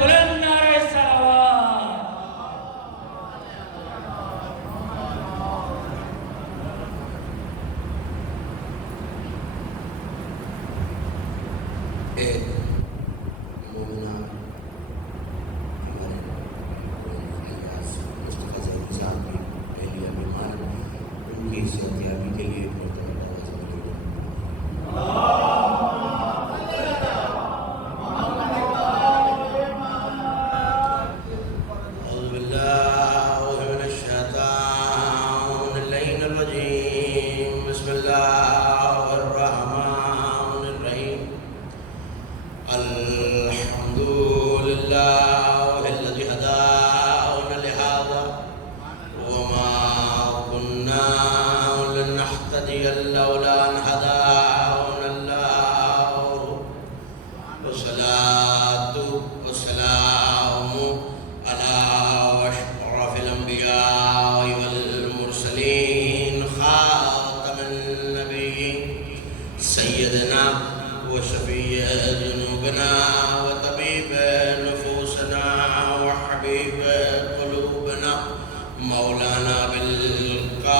بلند نعرہ صلوات. ایک مومنہ مصطفیٰ ظہیر صاحب کی اہلیہ بیمار، ان کی صحت یابی کے لیے ایک مرتبہ دعوت ضروری ہے. اعوذ باللہ من الشیطان اللعین الرجیم. بسم اللہ الرحمن الرحیم. الحمد للہ الذی ہدانا لہذا وما كنا لنهتدی لولا ان ہدانا اللہ. والصلاة والسلام على أشرف الأنبياء والمرسلين خاتم النبيين سيدنا وشفيع ذنوبنا وطبيب نفوسنا وحبيب قلوبنا مولانا بالقاسم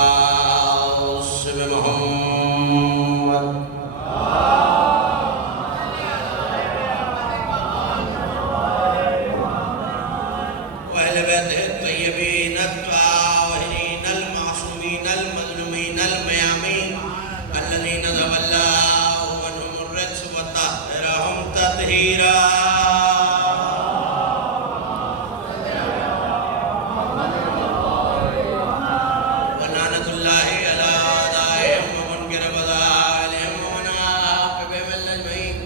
محمد وأهل بيته الطيبين الطاهرين المعصومين المظلومين الميامين الذين ذهب الله عنهم الرجس وطهرهم تطهيرا. ولعنة الله على أعدائهم ومنكر بضائلهم ومناقبهم الأجمعين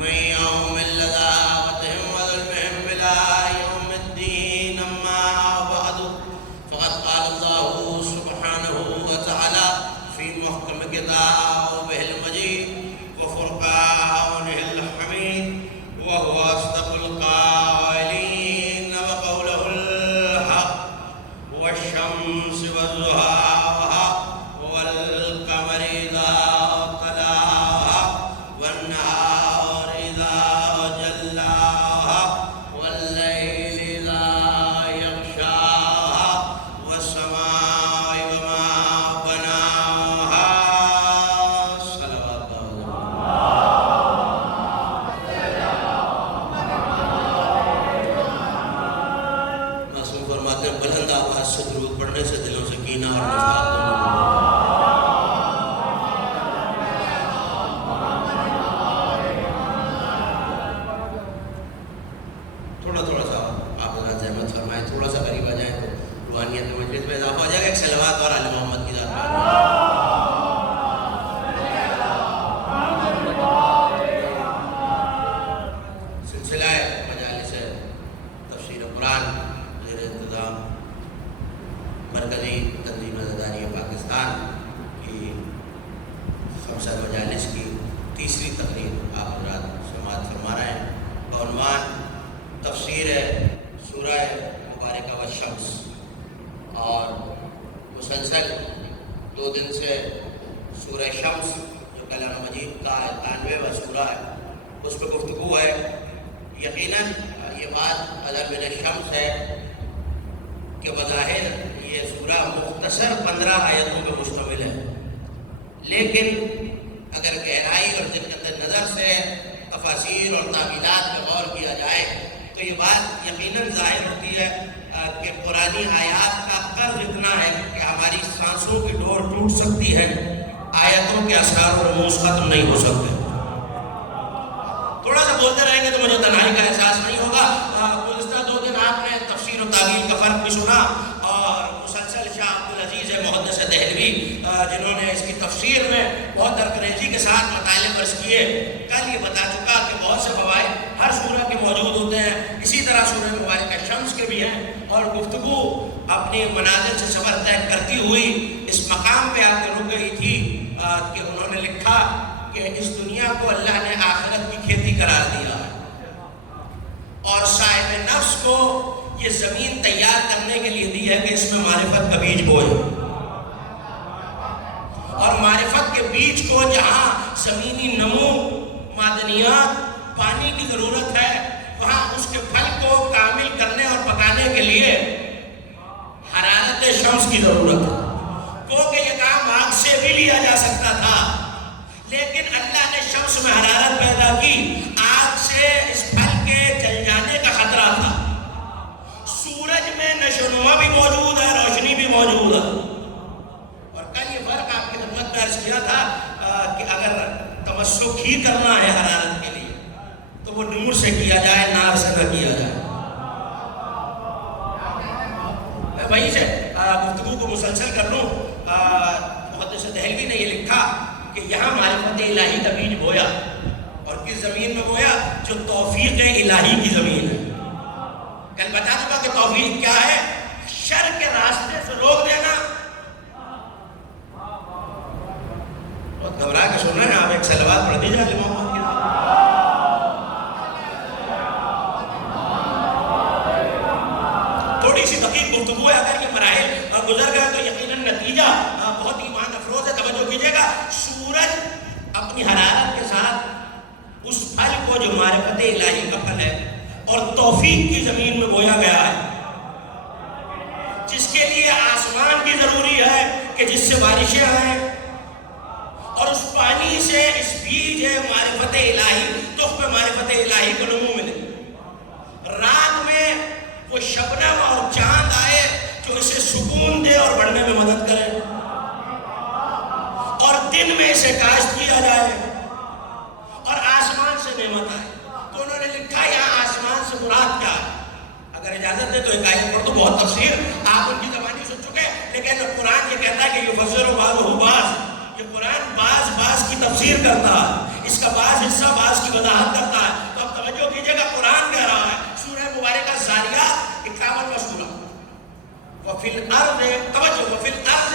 من يوم لذاوتهم وظلمهم إلى يوم الدين. أما بعد فقد قال الله سبحانه وتعالى في محكم كتابه المجيد وفرقانه الحميد وهو أصدق القائلين وقوله الحق. والشمس وضحاها والقمر إذا طلاها والنهار إذا جلاها والليل إذا يغشاها والسماء وما بناها. صلوات معصوم فرماتے ہیں بلند آواز سے درود پڑھنے سے دلوں سے کینہ اور نفاق دونوں تھوڑا تھوڑا سا آپ ذرا زحمت فرمائیں، تھوڑا سا قریب آ جائیں تو روحانیت مجلس میں اضافہ ہو جائے گا. ایک صلوات اور آل محمد کی ذات میں. سلسلہ مجالس تفسیر قرآن زیر انتظام مرکزی تنظیم اداری پاکستان کی 5 مجالس کی تیسری تقریب آپ حضرات سماعت فرما رہے ہیں. عنوان تفسیر سورہ مبارکہ والشمس، اور مسلسل 2 دن سے سورہ شمس جو کلام مجید کا 91واں سورہ ہے اس پہ گفتگو ہے. یقیناً یہ بات اگر من الشمس ہے کہ بظاہر یہ سورہ مختصر 15 آیتوں پہ مشتمل ہے، لیکن اگر گہرائی اور دقت نظر سے تفاسیر اور تعویلات پہ غور کیا جائے تو یہ بات یقیناً ظاہر ہوتی ہے کہ قرآنی آیات کا قرض اتنا ہے کہ ہماری سانسوں کی ڈور ٹوٹ سکتی ہے، آیتوں کے اثار و رموز ختم نہیں ہو سکتے. تھوڑا سا بولتے رہیں گے تو مجھے تنہائی کا احساس نہیں ہوگا. گزشتہ 2 دن آپ نے تفسیر و تعویل کا فرق بھی سنا، اور مسلسل شاہ عبدالعزیز محدث دہلوی جنہوں نے اس کی تفسیر میں بہت درکنیزی کے ساتھ مطالعے برس کیے. کل یہ بتا چکا کہ بہت سے فوائد ہر سورہ کے موجود ہوتے ہیں، اسی طرح سورہ مبارکہ شمس کے بھی ہیں. اور گفتگو اپنی منازل سے سفر طے کرتی ہوئی اس مقام پہ آ کے رک گئی تھی کہ انہوں نے لکھا کہ اس دنیا کو اللہ نے آخرت کی کھیتی قرار دیا ہے، اور صاحب نفس کو یہ زمین تیار کرنے کے لیے دی ہے کہ اس میں معرفت کا بیج بوئے، اور معرفت کے بیج کو جہاں زمینی نمو، معدنیات، پانی کی ضرورت ہے، وہاں اس کے پھل کو اس کی ضرورت ہے، کیونکہ یہ کام آگ سے بھی لیا جا سکتا تھا، لیکن اللہ نے شمس میں حرارت پیدا کی، آگ سے اس پھل کے جل جانے کا خطرہ تھا۔ سورج میں نشوونما بھی موجود ہے، روشنی بھی موجود ہے، اور کل یہ فرق آپ کی خدمت میں عرض کیا تھا کہ اگر تمسک ہی کرنا ہے حرارت کے لیے تو وہ نور سے کیا جائے، نار سے نہ کیا جائے۔ میں وہیں سے گفتگو کو مسلسل کر لوں، محدث دہلوی نے یہ لکھا کہ یہاں معرفت الہی کا بیج بویا، اور کس زمین میں بویا؟ جو توفیق الہی کی زمین ہے۔ کل بتا دوں کہ توفیق کیا ہے؟ شر کے راستے سے روک دینا۔ بہت گھبرا کے سن رہے ہیں آپ، ایک صلوات پڑھ دیجیے علی محمد کی۔ تھوڑی سی دقیق گفتگو ہے، اگر یہ مراحل گزر گئے تو یقیناً نتیجہ بہت ایمان افروز ہے۔ توجہ کیجیے گا، سورج اپنی حرارت کے ساتھ اس پھل کو جو معرفت الہی کا پھل ہے اور توفیق کی زمین میں بویا گیا ہے، جس کے لیے آسمان کی ضروری ہے کہ جس سے بارشیں آئیں، اور اس پانی سے اس بیج معرفت الہی، تخم معرفت الہی کو نمو ملے۔ رات میں وہ شبنم اور چاند آئے جو اسے سکون دے اور بڑھنے میں مدد کرے، اور دن میں اسے کاشت کیا جائے، اور آسمان سے نعمت آئے۔ تو انہوں نے لکھا یہاں آسمان سے مراد کیا ہے؟ اگر اجازت دے تو ایک آیت پڑھ دو، بہت تفسیر آپ ان کی زبانی سن چکے، لیکن قرآن یہ کہتا ہے کہ یفسر بعضہ بعض، یہ قرآن بعض کی تفسیر کرتا ہے، اس کا بعض حصہ بعض کی وضاحت کرتا ہے۔ تو اب توجہ کیجیے گا، قرآن کہہ رہا ہے سورہ مبارکہ زاریات 51واں سورہ، وَفِي الْأَرْضِ، توجہ، وَفِي الْأَرْضِ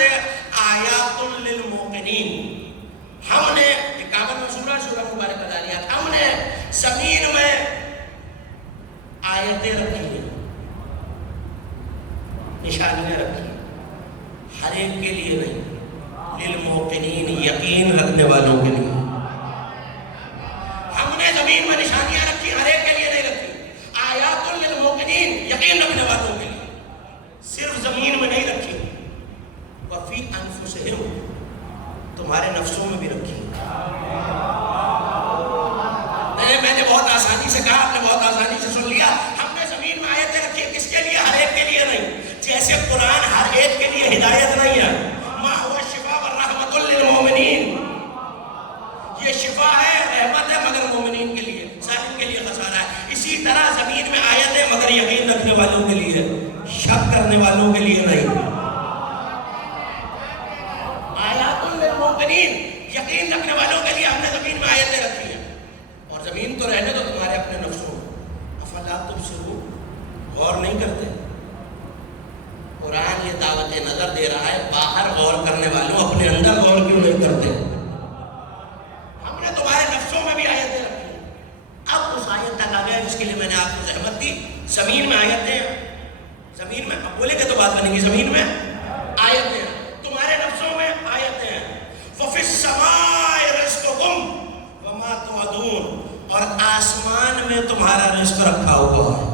آیَاتٌ لِّلْمُوقِنِينَ، ہم نے 51واں سورہ، سورہ مبارکہ زاریات، ہم نے زمین میں آیتیں رکھی ہیں، نشانیاں رکھی ہیں، ہر ایک کے لیے نہیں، للموقنین، یقین رکھنے والوں کے لیے۔ ہم نے زمین میں نشانیاں رکھی، ہر ایک کے لیے نہیں رکھی، آیات للموقنین، یقین رکھنے والوں کے لیے، صرف زمین میں نہیں رکھی، وفی انفسہم، تمہارے نفسوں میں بھی رکھی۔ میں نے بہت آسانی سے کہا، آپ نے بہت آسانی سے سن لیا، ہم نے زمین میں آیتیں رکھی، کس کے لیے؟ ہر ایک کے لیے نہیں۔ جیسے قرآن ہر ایک کے لیے ہدایت نہیں ہے، ما هو الشفاء والرحمۃ للمؤمنین، یہ شفا ہے، رحمت ہے، مگر مومنین کے لیے، ظالم کے لیے خسارہ ہے۔ اسی طرح زمین میں آیتیں مگر یقین رکھنے والوں کے لیے، شک کرنے والوں کے لیے نہیں۔ آیات للمؤمنین، یقین رکھنے والوں کے لیے ہم نے زمین میں آیتیں رکھی ہیں، اور زمین تو رہنے دو تمہارے اپنے نفسوں میں۔ افلا تبصرون، غور نہیں کرتے؟ قرآن یہ دعوت نظر دے رہا ہے، باہر غور کرنے والوں اپنے اندر غور کیوں نہیں کرتے؟ ہم نے تمہارے نفسوں میں بھی آیتیں رکھی ہیں۔ اب اس آیت تک آ گئے جس کے لیے میں نے آپ کو زحمت دی۔ زمین میں آیتیں، زمین میں، اب بولے کہ تو بات بنے گی، زمین میں آیتیں، تمہارے نفسوں میں آیتیں ہیں۔ وَفِي السَّمَاءِ رِزْقُكُمْ وَمَا تُوعَدُونَ، اور آسمان میں تمہارا رزق رکھا ہوا ہے۔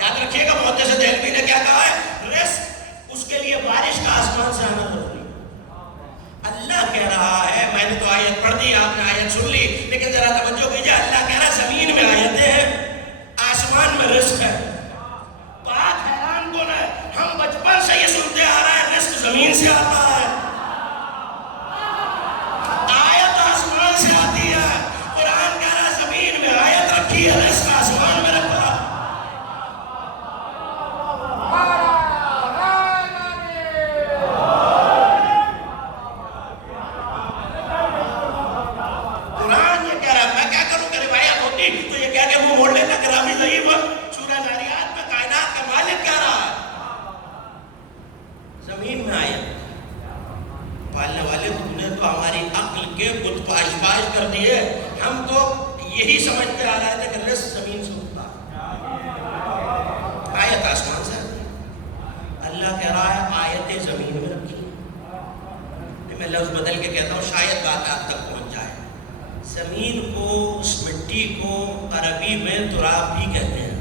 یاد رکھیے گا، محدث دہلوی نے کیا کہا ہے؟ رزق، اس کے لیے بارش کا آسمان سے آنا ضروری۔ اللہ کہہ رہا ہے، میں نے تو آیت پڑھ دی، آپ نے آیت سن لی، لیکن ذرا توجہ کیجیے، اللہ کہہ رہا ہے زمین میں آیتیں ہیں، آسمان میں رزق ہے۔ بات حیران کن ہے، ہم بچپن سے یہ سنتے آ رہے ہیں رزق زمین سے آتا ہے، آیت آسمان سے آتی ہے۔ قرآن کہہ رہا ہے زمین میں آیت رکھی ہے، رزق آسمان میں رکھا۔ ہم تو یہی سمجھتے آ رہے تھے کہ رزق زمین سے ہوتا ہے، آیت آسمان سے۔ اللہ کہہ رہا ہے آیتیں زمین میں رکھی۔ میں لفظ بدل کے کہتا ہوں، شاید بات آپ تک پہنچ جائے۔ زمین کو، اس مٹی کو عربی میں تراب بھی کہتے ہیں۔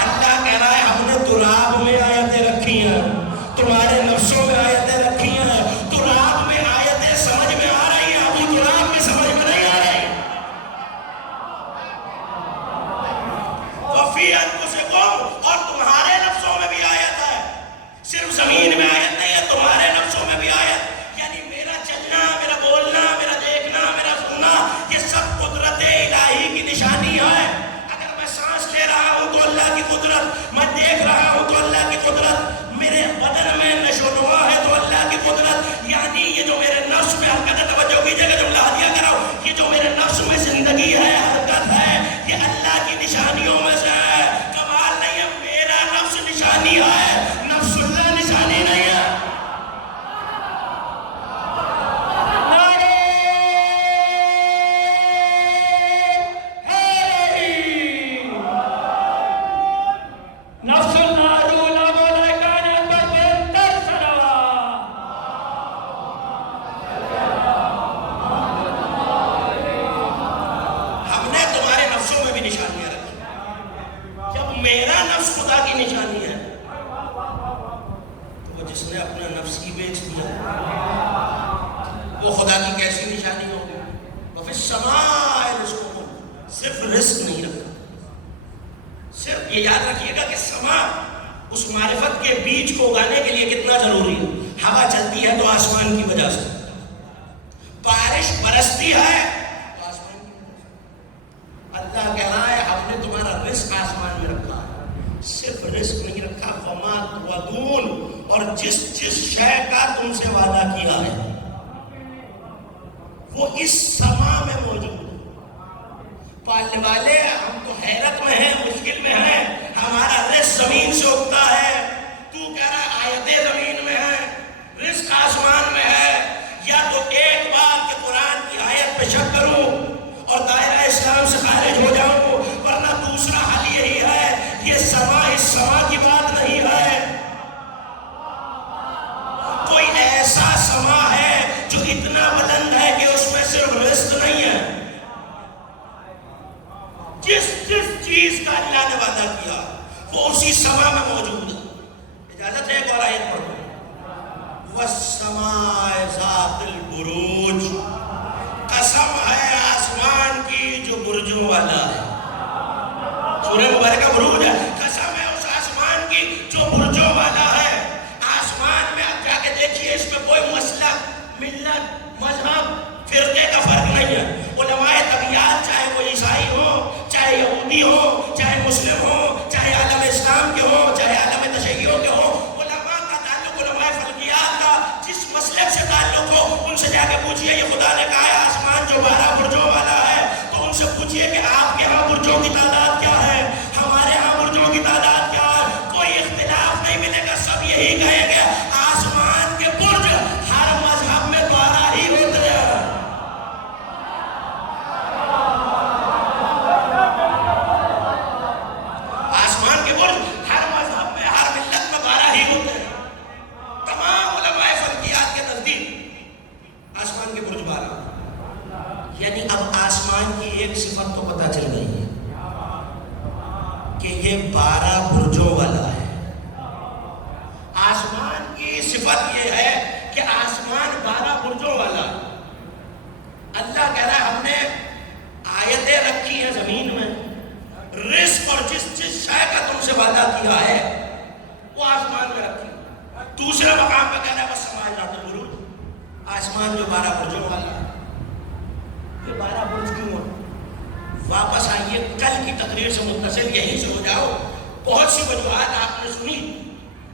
اللہ کہہ رہا ہے ہم نے تراب میں آیت وفی انفسکم، اور تمہارے نفسوں میں بھی آیت ہے، صرف زمین میں آیت نہیں ہے، تمہارے نفسوں میں بھی آیت، یعنی میرا چلنا، میرا بولنا، میرا دیکھنا، میرا سننا، یہ سب قدرت الہی کی نشانی ہے۔ اگر میں سانس لے رہا ہوں تو اللہ کی قدرت، میں دیکھ رہا ہوں تو اللہ کی قدرت، میرے بدن میں نشو و نما ہے تو اللہ کی قدرت، یعنی یہ جو میرے نفس میں حرکت ہے، توجہ کیجیے گا جملہ ہدیہ کراؤ، یہ جو میرے نفس میں زندگی ہے، حرکت ہے، یہ اللہ کی نشانیوں میں سے ہے۔ کمال نہیں ہے میرا نفس نشانی ہے، نفس اللہ نشانی نہیں ہے۔ نفس المعلول مولا کائنات پر بہتر سنوا۔ ہم نے تمہارے نفسوں میں بھی نشانیاں رکھی، جب میرا نفس خدا کی نشانی ہے تو وہ جس نے اپنا نفس کی بیچ دیا وہ خدا کی کیسی نشانی ہوگی؟ وفی السماء رزقکم، صرف رزق نہیں رکھا، صرف یہ یاد رکھیے گا کہ سما اس معرفت کے بیج کو اگانے کے لیے کتنا ضروری ہے۔ ہوا چلتی ہے تو آسمان کی وجہ سے، بارش برستی ہے تو آسمان کی وجہ سے۔ اللہ کہہ رہا ہے ہم نے تمہارا رزق آسمان میں رکھا ہے، صرف رزق نہیں رکھا، وما توعدون، اور جس شے کا تم سے وعدہ کیا ہے وہ اس سما میں موجود ہے۔ پالنے والے ہم تو حیرت میں ہیں، مشکل میں ہیں، ہمارا رزق زمین سے اگتا ہے، تو کہہ رہا ہے آیتیں زمین میں ہیں، رزق آسمان میں ہے۔ یا تو ایک بار کہ قرآن کی آیت پہ شک کروں اور دائرہ اسلام سے خارج ہو جاؤں، ورنہ دوسرا حل یہی ہے، یہ سما اس سما کی بات نہیں ہے، کوئی ایسا سما ہے جو اتنا بلند ہے کہ اس میں صرف رزق نہیں ہے۔ جس چیز کا اللہ نے وعدہ کیا وہ اسی سما میں موجود ہے۔ اجازت ہے ایک اور آیت پڑھو، وَالسَّمَاءِ ذَاتِ الْبُرُوجِ، قسم ہے آسمان کی جو برجوں والا ہے۔ سورہ مبارکہ بروج ہے، قسم ہے اس آسمان کی جو برجوں والا ہے۔ آسمان میں آپ جا کے دیکھیے، اس میں کوئی مسلک، ملت، مذہب، فرقے کا فرق نہیں ہے۔ علماء طبیعت چاہے وہ عیسائی ہو، چاہے یہودی ہو، چاہے مسلم ہو، چاہے عالم اسلام کے ہو، چاہے عالم تشیعوں کے ہو، علماء کا تعلق علماء فلکیات کا جس مسلک سے تعلق ہو، ان سے جا کے پوچھئے یہ خدا نے کہا ہے آسمان جو 12 برجوں والا ہے، تو ان سے پوچھئے کہ آپ کے ہاں برجوں کی تعداد کیا ہے، ہمارے ہاں برجوں کی تعداد کیا ہے، کوئی اختلاف نہیں ملے گا، سب یہی کہیں گے آسمان کے برج ہر مذہب میں 12 ہی ہوتے ہیں۔ آسمان کے برج ہر مذہب میں، ہر ملت میں 12 ہی ہوتے ہیں۔ تمام علماء فلکیات کے نزدیک آسمان کے برج 12، یعنی اب آسمان کی ایک صفت تو پتہ چل گئی ہے کہ یہ 12 برجوں والا ہے۔ آسمان کی صفت یہ ہے کہ آسمان 12 برجوں والا ہے۔ اللہ کہہ رہا ہے ہم نے آیتیں رکھی ہیں زمین میں، رزق اور جس شے کا تم سے وعدہ کیا ہے وہ آسمان میں رکھی۔ دوسرے مقام پہ کہنا ہے وَالسَّمَاءِ ذَاتِ الْبُرُوجِ، آسمان جو 12 برجوں والا ہے۔ یہ 12 برج کیوں ہے؟ واپس آئیے کل کی تقریر سے متصل یہیں سے ہو جاؤ۔ بہت سی وجوہات آپ نے سنی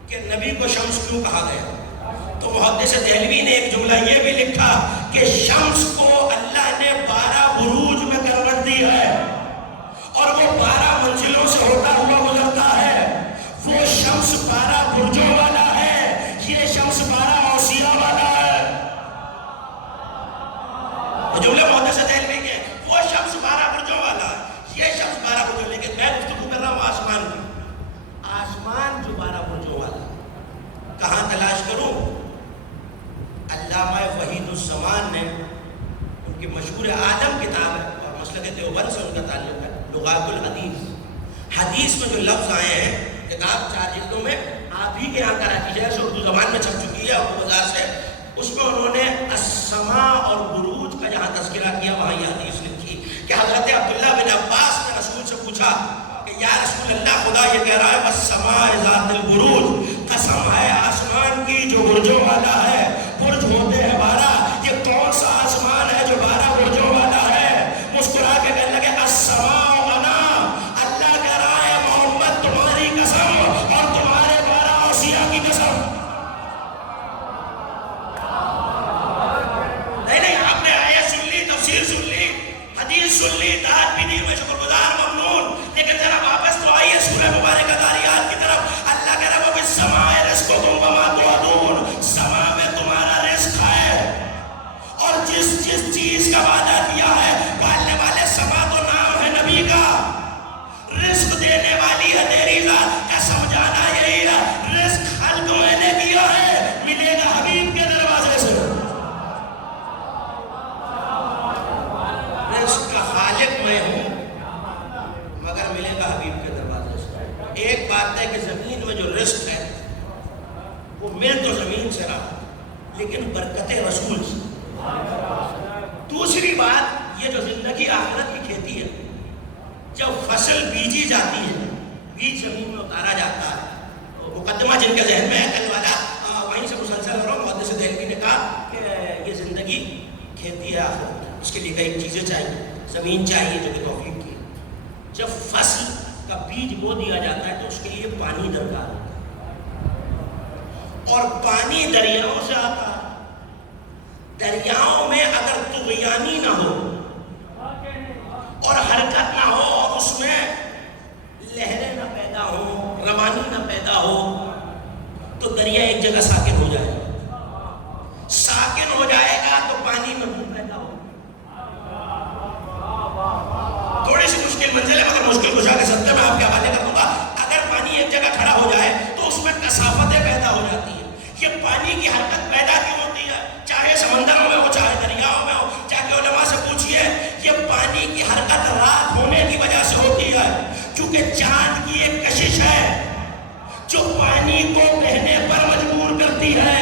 کہ نبی کو شمس کیوں کہا گیا، تو محدث دہلوی نے ایک جملہ یہ بھی لکھا کہ شمس کو اللہ نے 12 بروج میں کروٹ دی ہے، اور وہ 12 منزلوں سے ہوتا ہوا گزرتا ہے۔ وہ شمس 12 برجوں والا ہے، یہ شمس 12 اوصیہ والا ہے۔ وہ جملے محدث دہلوی کے، وہ شمس 12 برجوں والا ہے، یہ شمس 12 برجوں، لیکن میں گفتگو کر رہا ہوں آسمان کی۔ آسمان جو 12 برجوں والا کہاں تلاش کروں؟ علامہ وحید الزمان نے، ان کی مشہور عالم کتاب ہے اور مسلک دیوبند سے ان کا تعلق ہے، لغات الحدیث، حدیث میں جو لفظ آئے ہیں، کتاب 4 جلدوں میں، آپ ہی کے یہاں کراچی شہر سے اردو زبان میں چھپ چکی ہے اردو بازار سے، اس میں انہوں نے السماء اور بروج کا جہاں تذکرہ کیا وہاں یہ حدیث لکھی کہ حضرت عبداللہ بن عباس نے رسول سے پوچھا کہ یا رسول رسول اللہ خدا یہ کہہ رہا ہے والسماء ذات البروج، قسم ہے آسمان کی جو برجوں والا ہے. برج ہوتے ہیں 12. یہ کون سا آسمان ہے جو 12 برجوں والا ہے؟ مسکرا کے کہنے لگے السماء انا. اللہ کہہ رہا ہے محمد تمہاری قسم اور تمہارے 12 اوصیاء کی قسم. نہیں آپ نے آیت سن لی، تفسیر سن لی، حدیث سن لی، داد بھی دی، میں شکر گزار ممنون، لیکن ذرا واپس تو آئیے سورہ مبارکہ داریات کی طرف. اللہ کہہ رہا ہے وَبِالسَّمَاءِ رِزْقُكُمْ وَمَا تُوعَدُونَ. سما میں تمہارا رزق ہے اور جس چیز کا وعدہ کیا ہے. پالنے والے سما تو نام ہے نبی کا، رزق دینے والی ہے تیری ذات کا. سمجھانا یہی ہے رزق خلق میں نے کیا ہے، ملے گا حبیب کے دروازے سے. رزق کا خالق میں ہوں مگر ملے گا حبیب کے دروازے سے. ایک بات ہے کہ زمین میں جو رزق ہے وہ مل تو زمین سے رہا لیکن برکت رسول سے. دوسری بات یہ جو زندگی آخرت کی کھیتی ہے، جب فصل بیجی جاتی ہے، بیج زمین میں اتارا جاتا ہے. مقدمہ جن کے ذہن میں ہے کل والا وہیں سے مسلسل ہو رہا ہوں. محدث دہلوی نے کہا کہ یہ زندگی کھیتی ہے آخرت، اس کے لیے کئی چیزیں چاہیے، زمین چاہیے جو کہ توفیق کی. جب فصل کا بیج بو دیا جاتا ہے تو اس کے لیے پانی درکار ہوتا ہے، اور پانی دریاؤں سے آتا ہے. دریاؤں میں اگر طغیانی نہ ہو اور حرکت نہ ہو اور اس میں لہریں نہ پیدا ہو، روانی نہ پیدا ہو، تو دریا ایک جگہ ساکن ہو جائے گا. ساکن ہو جائے گا تو پانی میں بو پیدا ہو. تھوڑی سی مشکل منزل ہے مگر مشکل کشا کے سطح میں آپ کے حوالے کر دوں گا. اگر پانی ایک جگہ کھڑا ہو جائے تو اس میں کثافتیں پیدا ہو جاتی ہیں. یہ پانی کی حرکت پیدا کیوں ہوتی ہے؟ چاہے سمندروں میں ہو، چاہے دریاؤں میں ہو. جا کے علماء سے پوچھئے، یہ پانی کی حرکت رات ہونے کی وجہ سے ہوتی ہے، کیونکہ چاند کی ایک کشش ہے جو پانی کو بہنے پر مجبور کرتی ہے.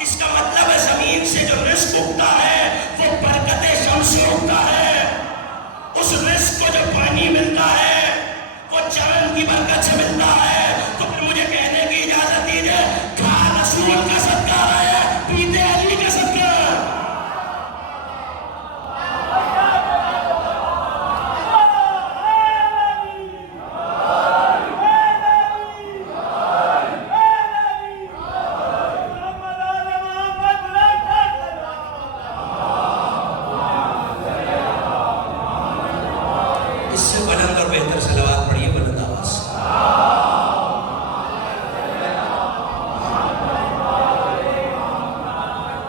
اس کا مطلب ہے زمین سے جو رزق اگتا ہے وہ برکت شمس سے اگتا ہے. اس رزق کو جو پانی ملتا ہے وہ چاند کی برکت سے ملتا ہے. تو پھر مجھے کہنے کی اجازت دیجیے، کھا رسول کا صدقہ ہے، پیتے علی کا صدقہ ہے. اس سے بلند اور بہتر صلوات پڑھیے بلند آواز سے.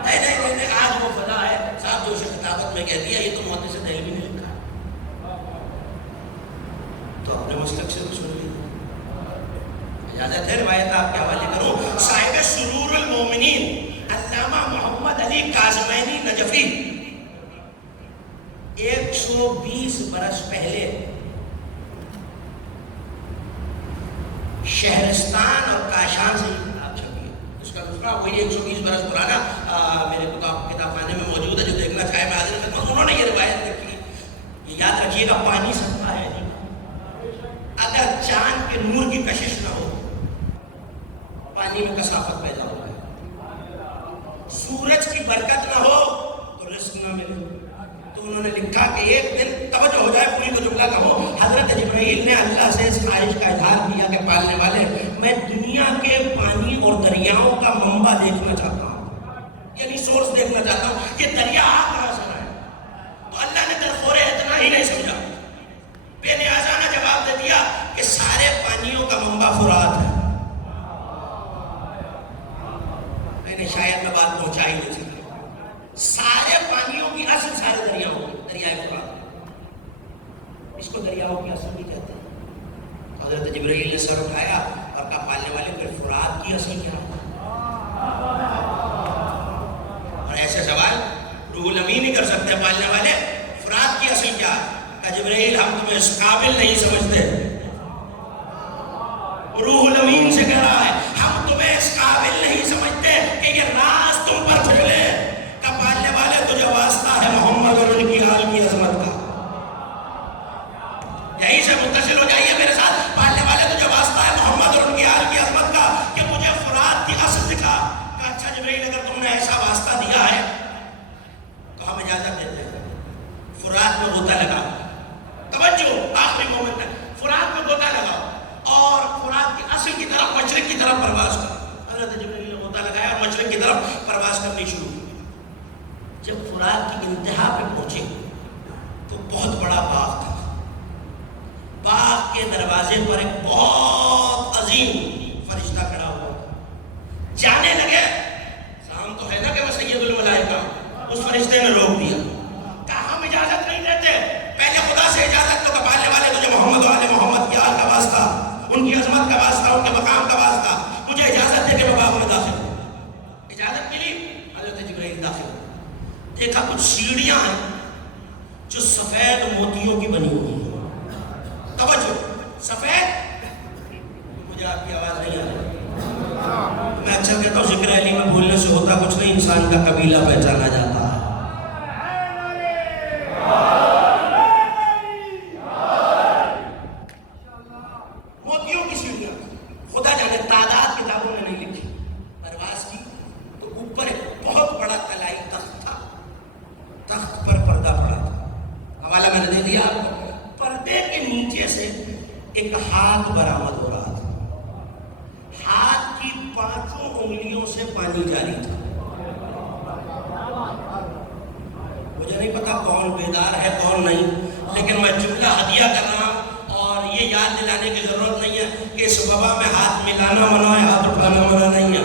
نہیں آج وہ فضا ہے صاحب جو اسے خطابت میں کہہ دیا، یہ تو محدث دہلوی نے لکھا ہے، تو اپنے مسلک سے بھی سن لیجیے. اجازت ہے روایت آپ کے حوالے کروں. صاحب سرور المومنین علامہ محمد علی کاظمینی نجفی 120 برس پہلے شہرستان اور کاشان سے یہ کتاب چھپی ہے. اس کا نسخہ وہی 120 برس پرانا میرے کتاب خانے میں موجود ہے، جو دیکھنا چاہے میں حاضر کرتا ہوں. انہوں نے یہ روایت لکھی. یہ یاد رکھیے گا، پانی صدقہ ہے جی. اگر چاند کے نور کی کشش نہ ہو، پانی میں کثافت پیدا ہو جائے. سورج کی برکت نہ ہو تو رزق نہ ملے. تو انہوں نے لکھا کہ ایک دن توجہ ہو جائے پوری کو جملہ کہو. حضرت جبرائیل نے اللہ سے اس خواہش کا اظہار کیا کہ پالنے والے میں دنیا کے پانی اور دریاؤں کا منبع دیکھنا چاہتا ہوں، یعنی سورس دیکھنا چاہتا ہوں. یہ دریا آ کہاں سے رہا ہے؟ تو اللہ نے درخورے اتنا ہی نہیں سمجھا، بے نیازانہ جواب دے دیا کہ سارے پانیوں کا منبع فرات ہے. میں نے شاید میں بات پہنچا ہی نہیں سکتا. سارے پانیوں کی اصل سارے دریاؤں کی دریائے فرات. اس کو دریاؤں کی اصل بھی کہتے ہیں. حضرت جبرائیل نے سر اٹھایا اور کہا پالنے والے پھر فرات کی اصل کیا ہے؟ اور ایسے سوال روح الامین نہیں کر سکتے. پالنے والے فرات کی اصل کیا ہے؟ کہا جبرائیل ہم تمہیں اس قابل نہیں سمجھتے. روح الامین سے کہہ رہا ہے ہم تمہیں اس قابل نہیں سمجھتے کہ یہ راز تم پر کھولے. کہ پالنے والے تجھے واسطہ ہے محمد اور ان کی آل کی عظمت کا. یہیں سے متصل ہو جائیے میرے ساتھ. پالنے والے تجھے واسطہ ہے محمد اور ان کی آل کی عظمت کا کہ مجھے فرات کی اصل دکھا. کہ اچھا جبرائیل اگر تم نے ایسا واسطہ دیا ہے تو ہم اجازت دیتے ہیں. فرات میں غوطہ لگا. توجہ آخری مومنٹ ہے. فرات میں غوطہ لگاؤ اور فرات کی اصل کی طرف مشرق کی طرف پرواز کرو. حضرت جبرائیل نے غوطہ لگایا اور مشرق کی طرف پرواز کرنی شروع کی. جب فرات کی انتہا پہ پہنچے تو بہت بڑا باغ تھا. باغ کے دروازے پر ایک بہت عظیم فرشتہ کھڑا ہوا. جانے لگے. سلام تو ہے نا کہ وہ سید الملائکہ. اس فرشتے نے روک دیا. کہا ہم اجازت نہیں دیتے. پہلے خدا سے اجازت تو پالنے والے تجھے محمد و آل محمد کی آل کا واسطہ, ان کی عظمت کا واسطہ, ان کے مقام کا واسطہ, مجھے اجازت دے کے میں باغ میں داخل ہوں. اجازت ملی. حضرت جبرائیل داخل ہو. دیکھا کچھ سیڑھیاں ہیں جو سفید موتیوں کی بنی ہوئی ہیں. توجہ سفید. مجھے آپ کی آواز نہیں آ رہی. میں اچھا کہتا ہوں ذکر علی میں بھولنے سے ہوتا کچھ نہیں, انسان کا قبیلہ پہچانا جاتا ہے. موتیوں کی سیڑھیاں, خدا جانے تعداد کتابوں میں نہیں لکھی. پرواز کی تو اوپر ایک بہت بڑا طلائی تخت تھا. تخت پر پردہ پڑا تھا. حوالہ میں نے دے دیا. پردے کے نیچے سے ایک ہاتھ برآمد ہو رہا تھا. ہاتھ کی 5 انگلیوں سے پانی جاری تھا. مجھے نہیں پتا کون بیدار ہے کون نہیں, لیکن میں جملہ ہدیہ کر رہا ہوں اور یہ یاد دلانے کی ضرورت نہیں ہے کہ اس وبا میں ہاتھ ملانا منع ہے, ہاتھ اٹھانا منع نہیں ہے.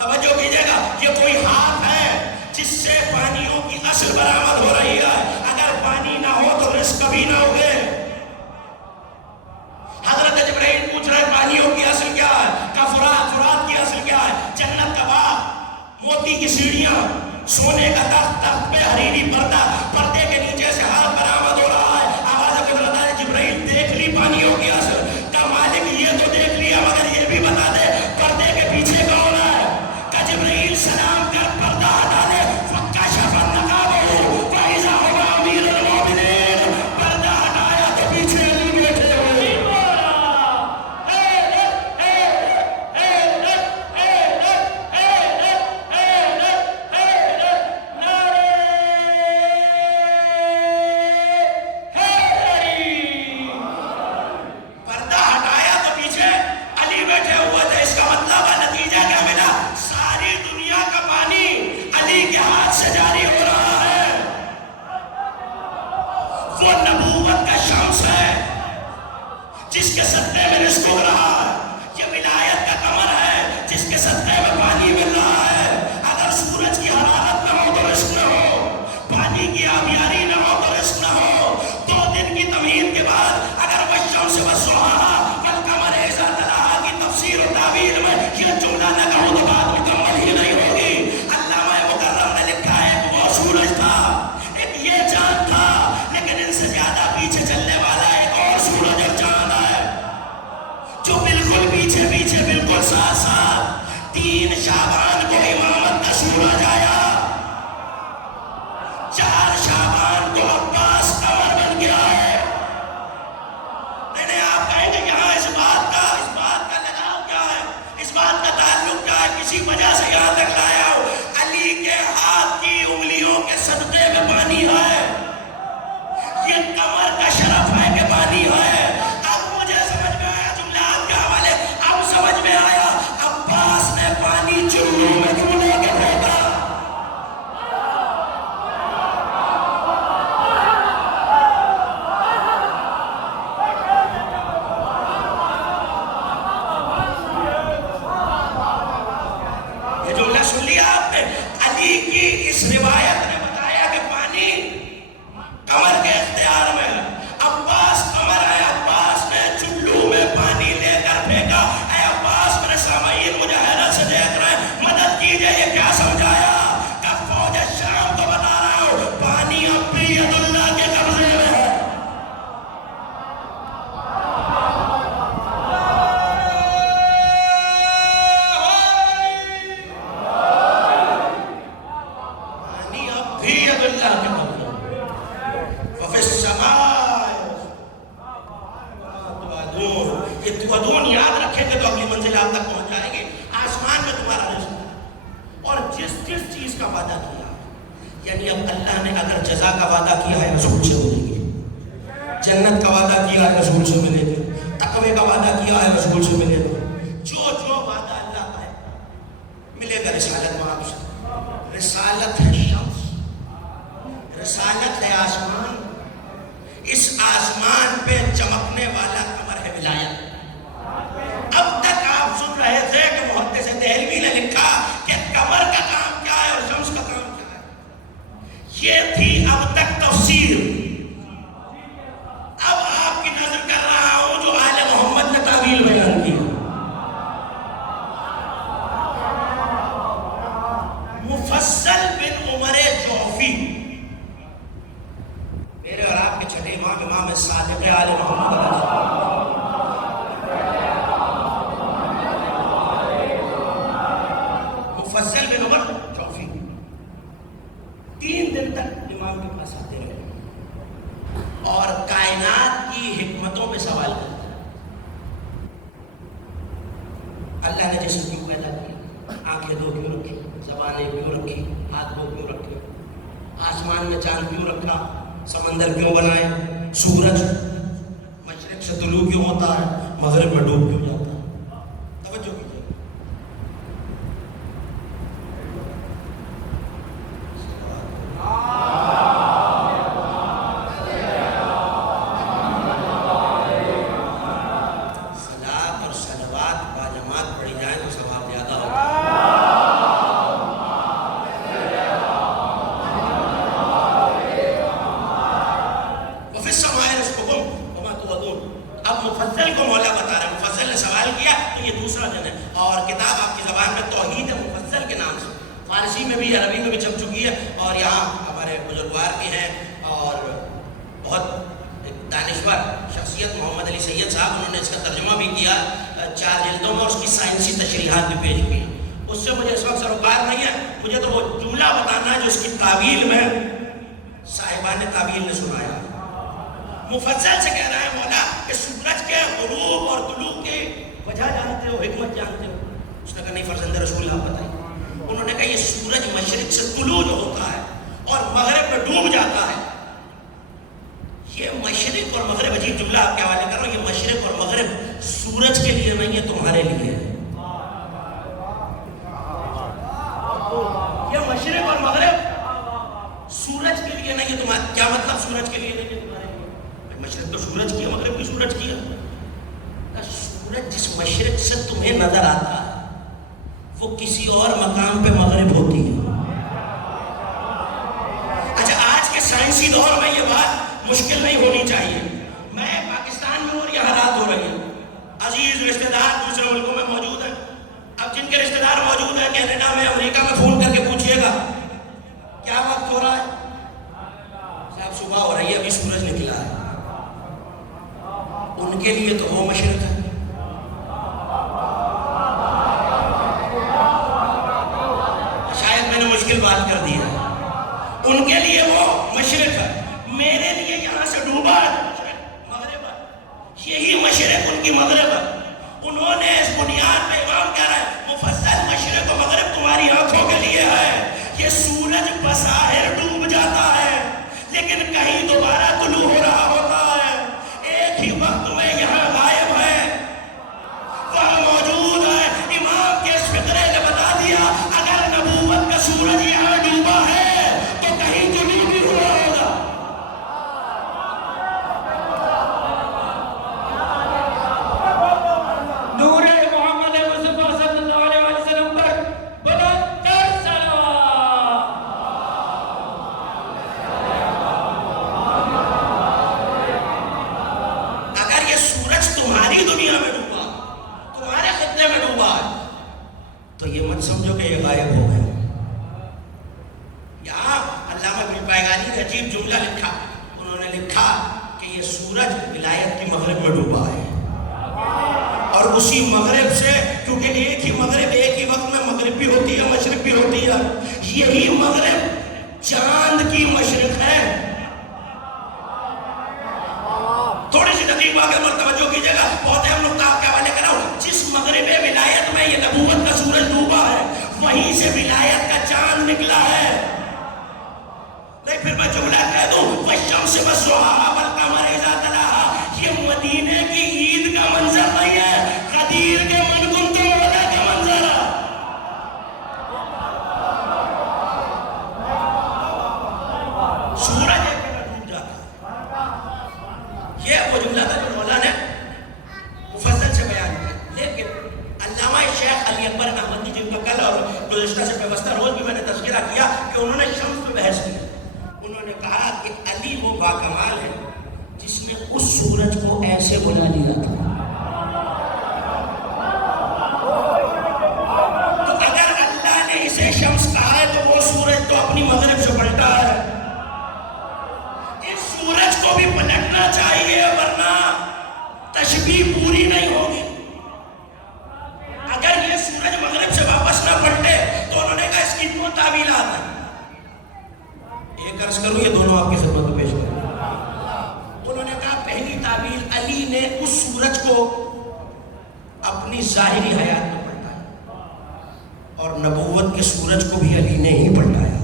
توجہ کیجیے گا, یہ کوئی ہاتھ ہے جس سے پانیوں کی اصل برآمد ہو رہی ہے. اگر پانی نہ ہو تو رزق کبھی نہ ہوگے. حضرت جبرائیل پوچھ رہے پانیوں کی اصل کیا ہے؟ کہ فرات کی اصل کیا ہے؟ جنت کا باغ, موتی کی سیڑھیاں, سونے کا تخت, تخت پہ حریری پردہ, پردے کے نیچے سے ہاتھ برآمد ہو رہا ہے. آواز قدرت ہے جبرائیل دیکھ لی پانیوں کی اصل. کا مالک یہ تو دیکھ لیا مگر یہ بھی بتا دے پردے کے پیچھے کون ہے. کہ جبرائیل سلام کر پردہ ہٹا دے. فکشف النقاب فاذا هو امیر المؤمنین. پردہ ہٹایا تو پیچھے علی بیٹھے ہوئے. جس کے صدقے میں رزق ہو رہا ہے. یہ ولایت کا کمر ہے جس کے صدقے میں پانی مل رہا ہے. اگر سورج کی حرارت نہ ہو تو رزق نہ ہو, پانی کی آبیاری نہ ہو تو رزق نہ ہو. 2 دن کی تمہید کے بعد اگر والشمس والضحیٰ والقمر اذا تلاہا کی تفسیر و تعبیر میں یہ جملہ نہ کہوں تو بات مکمل ہی نہیں ہوگی. علامہ مکرم نے لکھا ہے ایک وہ سورج تھا, ایک یہ چاند تھا, لیکن ان سے زیادہ پیچھے چلنے والا ایک اور سورج اور چاند ہے جو بالکل پیچھے پیچھے بالکل ساتھ ساتھ 3 شعبان کو امامت کا سورج آیا. 4 شعبان کو عباس قمر بن گیا ہے. نہیں آپ کہیں گے یہاں اس بات کا لگاؤ کیا ہے, اس بات کا تعلق کیا ہے, کسی وجہ سے یہاں تک لایا ہو. علی کے ہاتھ کی انگلیوں کے صدقے میں پانی ہے. یہ کمر کا شرف ہے کہ پانی ہے. اب مجھے سمجھ میں آیا جملہ آپ کے حوالے. اب سمجھ میں آیا عباس نے پانی چلو میں کیوں لے کے پھینکا. جزا کا وعدہ کیا ہے رسول سے ملے گی، جنت کا وعدہ کیا ہے رسول سے ملے گی، تقوی کا وعدہ کیا ہے رسول سے ملے گا، جو وعدہ اللہ کا ہے ملے گا رسالت میں آپ سے۔ رسالت ہے شمس، رسالت ہے آسمان، اس آسمان پہ چمکنے والا قمر ہے ولایت۔ اب تک آپ سن رہے تھے کہ محدث دہلوی نے لکھا کہ قمر کا کام کیا ہے اور شمس کا کام کیا ہے، یہ تھی اب تک تفسیر۔ اب آپ کی نظر کر رہا ہوں جو آل محمد نے تعویل بیان کی، مفصل بن عمر جوفی، میرے اور آپ کے چھٹے امام، امام صادق آل محمد علیہ السلام، مفصل بن عمر جوفی 3 دن تک امام کے پاس آتے رہے اور کائنات کی حکمتوں پہ سوال کرتے رہے۔ اللہ نے جسم کیوں پیدا کیا، آنکھیں دو کیوں رکھی، زبانیں کیوں رکھی، ہاتھ دو کیوں رکھے، آسمان میں چاند کیوں رکھا، سمندر کیوں بنائے، سورج مشرق سے طلوع کیوں ہوتا ہے، مغرب میں ڈوب کیوں جاتا ہے۔ توجہ کیجیے، صلاۃ اور صلوات باجماعت پڑھی جائیں تو ثواب زیادہ ہوتا ہے۔ وفی السماء رزقکم وما توعدون۔ اب مفضل کو مولا بتا رہے ہیں، مفضل نے سوال کیا تو یہ دوسرا دن ہے، اور کتاب آپ کی زبان میں توحید ہے مفضل کے نام سے، فارسی میں بھی عربی میں بھی چھپ چکی ہے، اور یہاں ہمارے بزرگوار بھی ہیں اور بہت دانشور شخصیت محمد علی سید صاحب، انہوں نے اس کا ترجمہ بھی کیا 4 جلدوں میں، اور اس کی سائنسی تشریحات بھی پیش کی۔ اس سے مجھے اس وقت سروکار نہیں ہے، مجھے تو وہ جملہ بتانا ہے جو اس کی تعویل میں صاحبان تعویل نے سنایا۔ مفصل سے کہہ رہا ہے مولا کہ سورج کے غروب اور طلوع کی وجہ جانتے ہو، حکمت جانتے ہو؟ اس نے کہا نہیں فرزند رسول اللہ بتائیے۔ انہوں نے کہا یہ سورج مشرق سے طلوع جو ہوتا ہے اور مغرب میں ڈوب جاتا ہے، یہ مشرق اور مغرب، عجیب جملہ آپ کے حوالے کر رہا ہوں، یہ مشرق اور مغرب سورج کے لیے نہیں ہے، تمہارے لیے ہے۔ یہ مشرق اور مغرب سورج کے لیے نہیں ہے تمہارے، کیا مطلب سورج کے لیے نہیں ہے تمہارے لیے؟ مشرق تو سورج کی ہے، مغرب بھی سورج کی ہے۔ سورج جس مشرق سے تمہیں نظر آتا ہے وہ کسی اور مقام پہ مغرب ہوتی ہے۔ اچھا آج کے سائنسی دور میں یہ بات مشکل نہیں ہونی چاہیے، میں پاکستان میں اور یہ حالات ہو رہی ہیں، عزیز رشتہ دار دوسرے ملکوں میں موجود ہیں، اب جن کے رشتہ دار موجود ہیں کینیڈا میں، امریکہ میں، فون کر کے پوچھئے گا کیا وقت ہو رہا ہے، صاحب صبح ہو رہی ہے، ابھی سورج نکلا ہے۔ ان کے لیے تو وہ مشرق ہے۔ شاید میں نے مشکل بات کر دی ہے، ان کے لیے وہ مشرق ہے، میرے لیے یہاں سے ڈوبا ہے مغرب ہے، یہی مشرق ان کی مغرب ہے۔ انہوں نے اس بنیاد پہ امام کہہ رہا ہے مفصل مشرق و مغرب تمہاری آنکھوں کے لیے ہے، یہ سورج بظاہر ڈوب جاتا ہے لیکن کہیں دوبارہ طلوع ہو رہا ہوتا ہے، ایک ہی وقت میں یہاں غائب ہے وہاں موجود ہے۔ امام کے اس فقرے نے بتا دیا اگر نبوت کا سورج یہاں ڈوبا ہے تو کہیں طلوع بھی ہوا ہوگا۔ نور محمد مصطفیٰ صلی اللہ علیہ وسلم پر بلند تر صلوات۔ اگر یہ سورج تمہاری دنیا میں ڈوبا، تمہارے خطے میں ڈوبا تو یہ مت سمجھو کہ یہ غائب ہو گئے۔ یہاں علامہ بالپائگانی نے عجیب جملہ لکھا، انہوں نے لکھا کہ یہ سورج ولایت کی مغرب میں ڈوبا ہے، اور اسی مغرب سے، کیونکہ ایک ہی مغرب ایک ہی وقت میں مغرب بھی ہوتی ہے مشرق بھی ہوتی ہے، یہی مغرب چاند کی مشرق ہے۔ تھوڑی سی تقریب آگے اور توجہ کیجئے گا، بہت اہم نقطہ آپ کے حوالے کر رہا ہوں۔ جس مغرب ولایت میں یہ نبوت کا سورج ڈوبا ہے وہیں سے ولایت کا چاند نکلا ہے۔ نہیں پھر میں جملہ غدیر کے منگن تو مولا کا منظر، سورج ایک جگہ ڈوب جاتا. یہ وہ جملہ تھا جو مولا نے مفصل سے بیان کیا. لیکن علامہ شیخ علی اکبر احمدی جن کا کل اور گزشتہ سے پیوستہ روز بھی میں نے تذکرہ کیا کہ انہوں نے شمس پہ بحث کی. انہوں نے کہا کہ علی وہ باکمال ہے جس نے اس سورج کو ایسے بلا لیا تھا. تو اگر اللہ نے اسے شمس کہا ہے تو وہ سورج تو اپنی مغرب سے پلٹا ہے. اس سورج کو بھی پلٹنا چاہیے ورنہ تشبیہ پوری نہیں ہوگی. اگر یہ سورج مغرب سے واپس نہ پلٹے تو انہوں نے کہا اس کی دو تعویلات ہیں. ایک عرض کروں یہ دونوں آپ کی خدمت میں پیش کروں. انہوں نے کہا پہلی تعویل علی نے اس سورج کو اپنی ظاہری حیات میں پلٹایا اور نبوت کے سورج کو بھی علی نے ہی پلٹایا.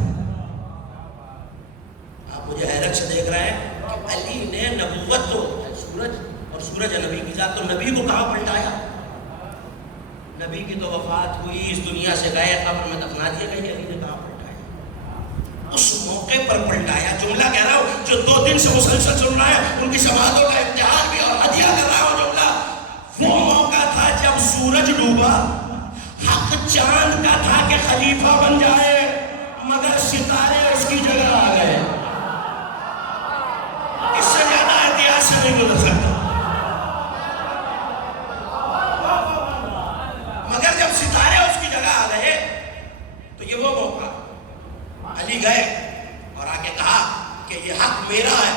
آپ مجھے حیرت سے دیکھ رہے ہیں کہ علی نے نبوت تو سورج اور سورج نبی کی ذات تو نبی کو کہاں پلٹایا. نبی کی تو وفات ہوئی اس دنیا سے گئے قبر میں دفنا دیے گئے. علی نے کہاں پلٹایا؟ اس موقع پر پلٹایا. جملہ کہہ رہا ہوں جو 2 دن سے مسلسل سن رہا ہے ان کی سماعتوں کا امتحان بھی اور ہدیہ کر رہا ہوں. جملہ وہ موقع تھا جب سورج ڈوبا. حق چاند کا تھا کہ خلیفہ بن جائے مگر ستارے اس کی جگہ آ گئے. اس سے زیادہ احتیاط سے نہیں گزر سکتا. مگر جب ستارے اس کی جگہ آ گئے تو یہ وہ موقع. علی گئے اور آگے کہا کہ یہ حق میرا ہے.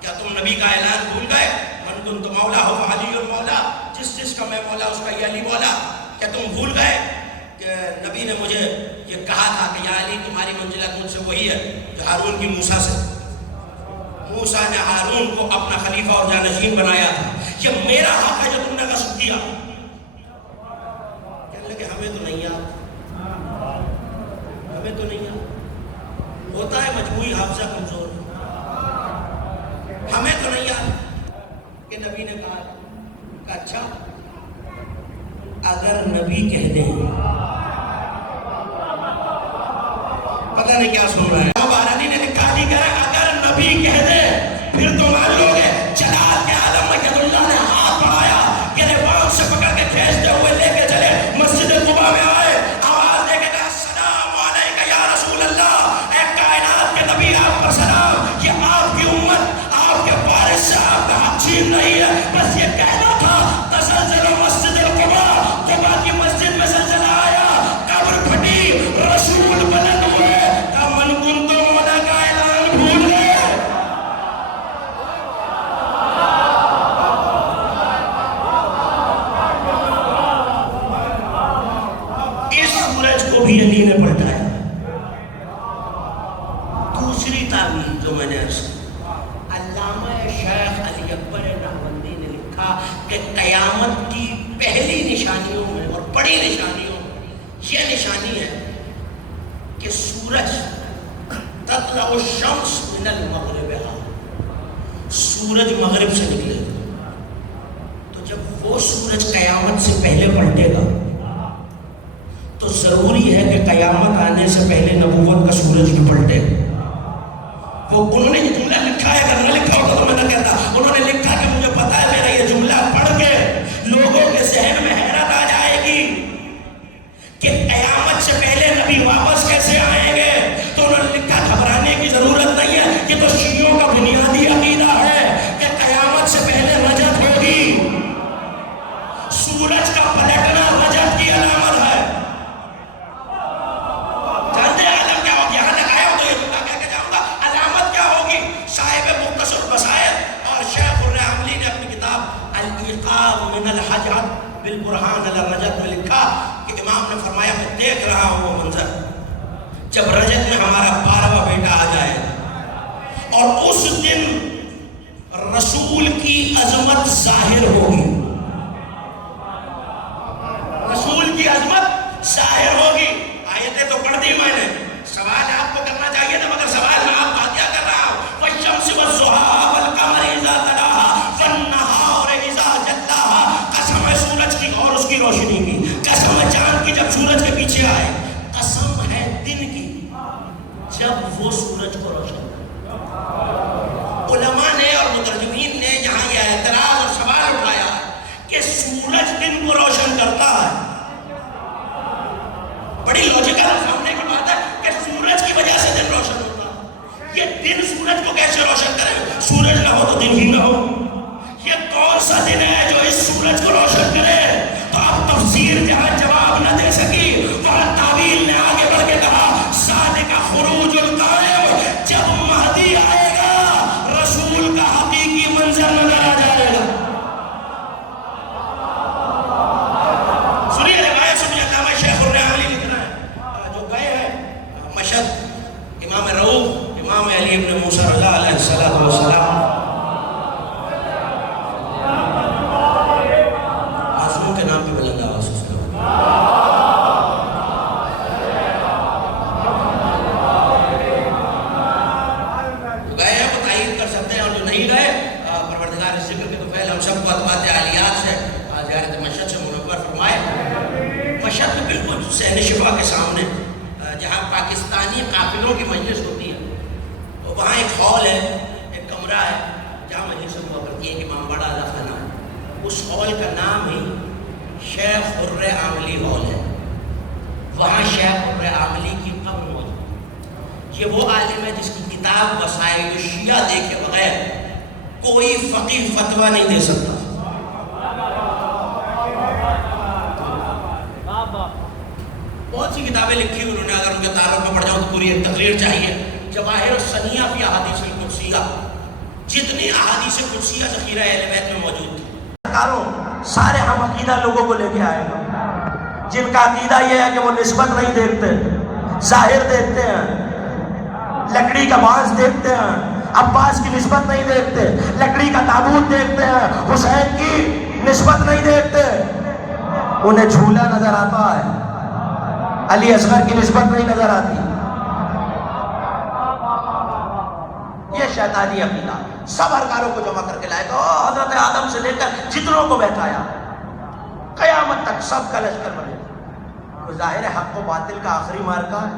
کیا تم نبی کا اعلان بھول گئے؟ من کنت مولا ہو علی المولا. جس کا میں مولا اس کا یہ علی مولا. کیا تم بھول گئے کہ نبی نے مجھے یہ کہا تھا کہ یا علی تمہاری منزلت مجھ سے وہی ہے جو ہارون کی موسیٰ سے. موسیٰ نے ہارون کو اپنا خلیفہ اور جانشین بنایا تھا. یہ میرا حق ہے جو تم نے غصب کیا. کہنے لگے ہمیں تو نہیں یاد, ہمیں تو نہیں یاد. ہوتا ہے مجموعی حافظہ کمزور, ہمیں تو نہیں یاد. کہ نبی نے کہا کہ اچھا اگر نبی کہہ دیں, پتہ نہیں کیا سن رہا ہے. بہرانی نے لکھا دی کہ اگر نبی کہہ دے پھر تو مان لو گے. جلال کے عالم میں ید اللہ نے ہاتھ بڑھایا, گریبان سے پکڑ کے کھینچتے ہوئے لے کے چلے مسجد قباء میں آئے. آواز دے کے کہا السلام علیکہ یا رسول اللہ, اے کائنات کے نبی آپ کا سلام. یہ آپ کی امت آپ کے وارث سے آپ کا حق چھین نہیں ہے, بس یہ کہنا تھا. تزلزل مسجد قباء, قباء کی مسجد میں زلزلہ آیا, قبر پھٹی, رسول بلند ہوئے. من کنت مولا کا اعلان بھول گئے. اس سورج کو بھی علی نے پلٹایا. دوسری تعبیر جو میں نے عرض کی, علامہ شیخ علی اکبر نحوندی نے لکھا کہ قیامت کی پہلی نشانیوں میں اور بڑی نشانیوں میں یہ نشانی ہے کہ سورج تطلع الشمس من المغرب, سورج مغرب سے نکلے گا. تو جب وہ سورج قیامت سے پہلے پلٹے گا تو ضروری ہے کہ قیامت آنے سے پہلے نبوت کا سورج بھی پلٹے گا. وہ انہوں نے یہ جملہ لکھا ہے, اگر نہ لکھا ہوتا تو میں نہ کہتا. انہوں نے لکھا کہ مجھے پتا ہے میرا یہ جملہ پڑھ کے لوگوں کے ذہن میں حیرت آ جائے گی کہ قیامت سے پہلے نبی واپس کیسے آئیں گے. تو انہوں نے لکھا گھبرانے کی ضرورت نہیں ہے, یہ تو شیعوں کا بنیادی عقیدہ ہے کہ قیامت سے پہلے رجب ہوگی. سورج کا پلٹنا رجب کی علامت ہے. جانتے ہیں عالم کیا ہوگی؟ یہاں لگایا ہو تو یہ جملہ کہہ کے جاؤں گا. علامت کیا ہوگی؟ صاحب مختصر بصائر اور شیخ الرحملی نے اپنی کتاب الایقاظ من الحجر بالبرہان علی الرجب میں لکھا کہ امام نے فرمایا میں دیکھ رہا ہوں وہ منظر جب رجب میں ہمارا 12واں بیٹا آ جائے اور اس دن رسول کی عظمت ظاہر ہوگی. رسول کی عظمت ظاہر ہوگی. آیتیں تو پڑھ دی میں نے, سوال آپ کو کرنا چاہیے تھا مگر سوال میں آپ باتیاں کر رہا ہوں. والشمس والضحیٰ والقمر اذا تلاہا والنہار اذا جلاہا, قسم ہے سورج کی اور اس قسم ہے چاند کی جب سورج کے پیچھے آئے، قسم ہے دن کی جب وہ سورج کو روشن کرے۔ علماء نے اور مترجمین نے یہاں یہ اعتراض اور سوال اٹھایا کہ سورج دن کو روشن کرتا ہے، بڑی لوجیکل سامنے کی بات ہے کہ سورج کی وجہ سے دن روشن ہوتا ہے، یہ دن سورج کو کیسے روشن کرے؟ سورج نہ ہو تو دن ہی نہ ہو، یہ کون سا دن ہے جو اس سورج کو روشن کرے؟ تو اب تفسیر جہاں جواب نہ دے سکی، وہاں تعویل نے آگے بڑھ کے کہا ذالک خروج القائم، جب مہدی آئے گا رسول کا حقیقی منظر نظر آ جائے گا۔ سنیے روایت سنیے، علامہ شیخ الرحمانی لکھ رہا ہے جو گئے ہیں مشہد، امام رؤوف امام علی ابن موسیٰ رضا علیہ السلام معصوم کے نام پہ بلند آواز سے گئے ہیں وہ تائید کر سکتے ہیں، اور جو نہیں گئے پروردگار ذکر کے تو پہلے ہم سب کو اطباط عالیات سے زیارت مشہد سے منور فرمائے۔ مشہد میں بالکل صحن شفا کے سامنے جہاں پاکستانی قافلوں کی مجلس ہوتی ہے، وہاں ایک ہال ہے، ایک کمرہ ہے جہاں مجلس ہوا کرتی ہے، ایک امام باڑہ خانہ ہے، اس ہال کا نام ہی شیخ خر عاملی ہال ہے۔ وہاں شیخ خر عاملی کی قبر موجود، یہ وہ عالم ہے جس کی کتاب وسائل الشیعہ دیکھے بغیر کوئی فقیہ فتویٰ نہیں دے سکتا۔ بہت سی کتابیں لکھی انہوں نے، اگر ان کے تعارف میں پڑھ جاؤں تو پوری ایک تقریر چاہیے۔ جواہر السنیہ فی احادیث القدسیہ، جتنی احادیث قدسیہ ذخیرہ اہل بیت میں موجود تھی، سارے ہم عقیدہ لوگوں کو لے کے آئے گا جن کا عقیدہ یہ ہے کہ وہ نسبت نہیں دیکھتے، ظاہر دیکھتے ہیں، لکڑی کا باعث دیکھتے ہیں، عباس کی نسبت نہیں دیکھتے، لکڑی کا تابوت دیکھتے ہیں، حسین کی نسبت نہیں دیکھتے، انہیں جھولا نظر آتا ہے، علی اصغر کی نسبت نہیں نظر آتی۔ یہ شیطانی عقیدہ سب ارکانوں کو جمع کر کے لائے تو حضرت آدم سے لے کر جتنوں کو بیٹھایا، قیامت تک سب کا لشکر بنے۔ تو ظاہر ہے حق و باطل کا آخری مارکہ ہے،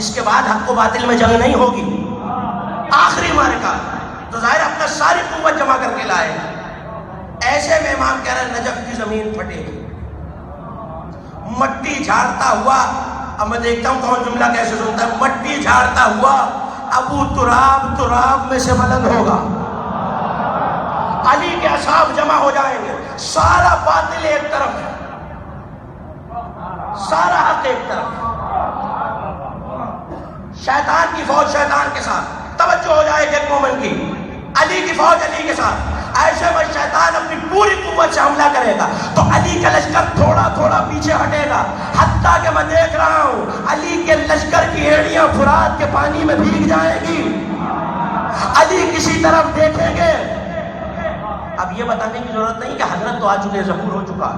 اس کے بعد حق و باطل میں جنگ نہیں ہوگی، آخری مارکہ۔ تو ظاہر اپنا ساری قوت جمع کر کے لائے۔ ایسے میں امام کہہ رہے ہیں نجف کی زمین پھٹے گی، مٹی جھاڑتا ہوا، اب میں دیکھتا ہوں کون جملہ کیسے سنتا ہے، مٹی جھاڑتا ہوا ابو تراب میں سے بلند ہوگا، علی کے اصحاب جمع ہو جائیں گے، سارا باطل ایک طرف، سارا حق ایک طرف، شیطان کی فوج شیطان کے ساتھ، توجہ ہو جائے گی ایک مومن کی، علی کی فوج علی کے ساتھ۔ ایسے میں شیطان اپنی پوری قوت سے حملہ کرے گا تو علی کا لشکر تھوڑا تھوڑا پیچھے ہٹے گا، حتیٰ کہ میں دیکھ رہا ہوں علی کے لشکر کی ایڑیاں فرات کے پانی میں بھیگ جائیں گی، علی کسی طرف دیکھیں گے۔ اب یہ بتانے کی ضرورت نہیں کہ حضرت تو آ چکے، ظہور ہو چکا،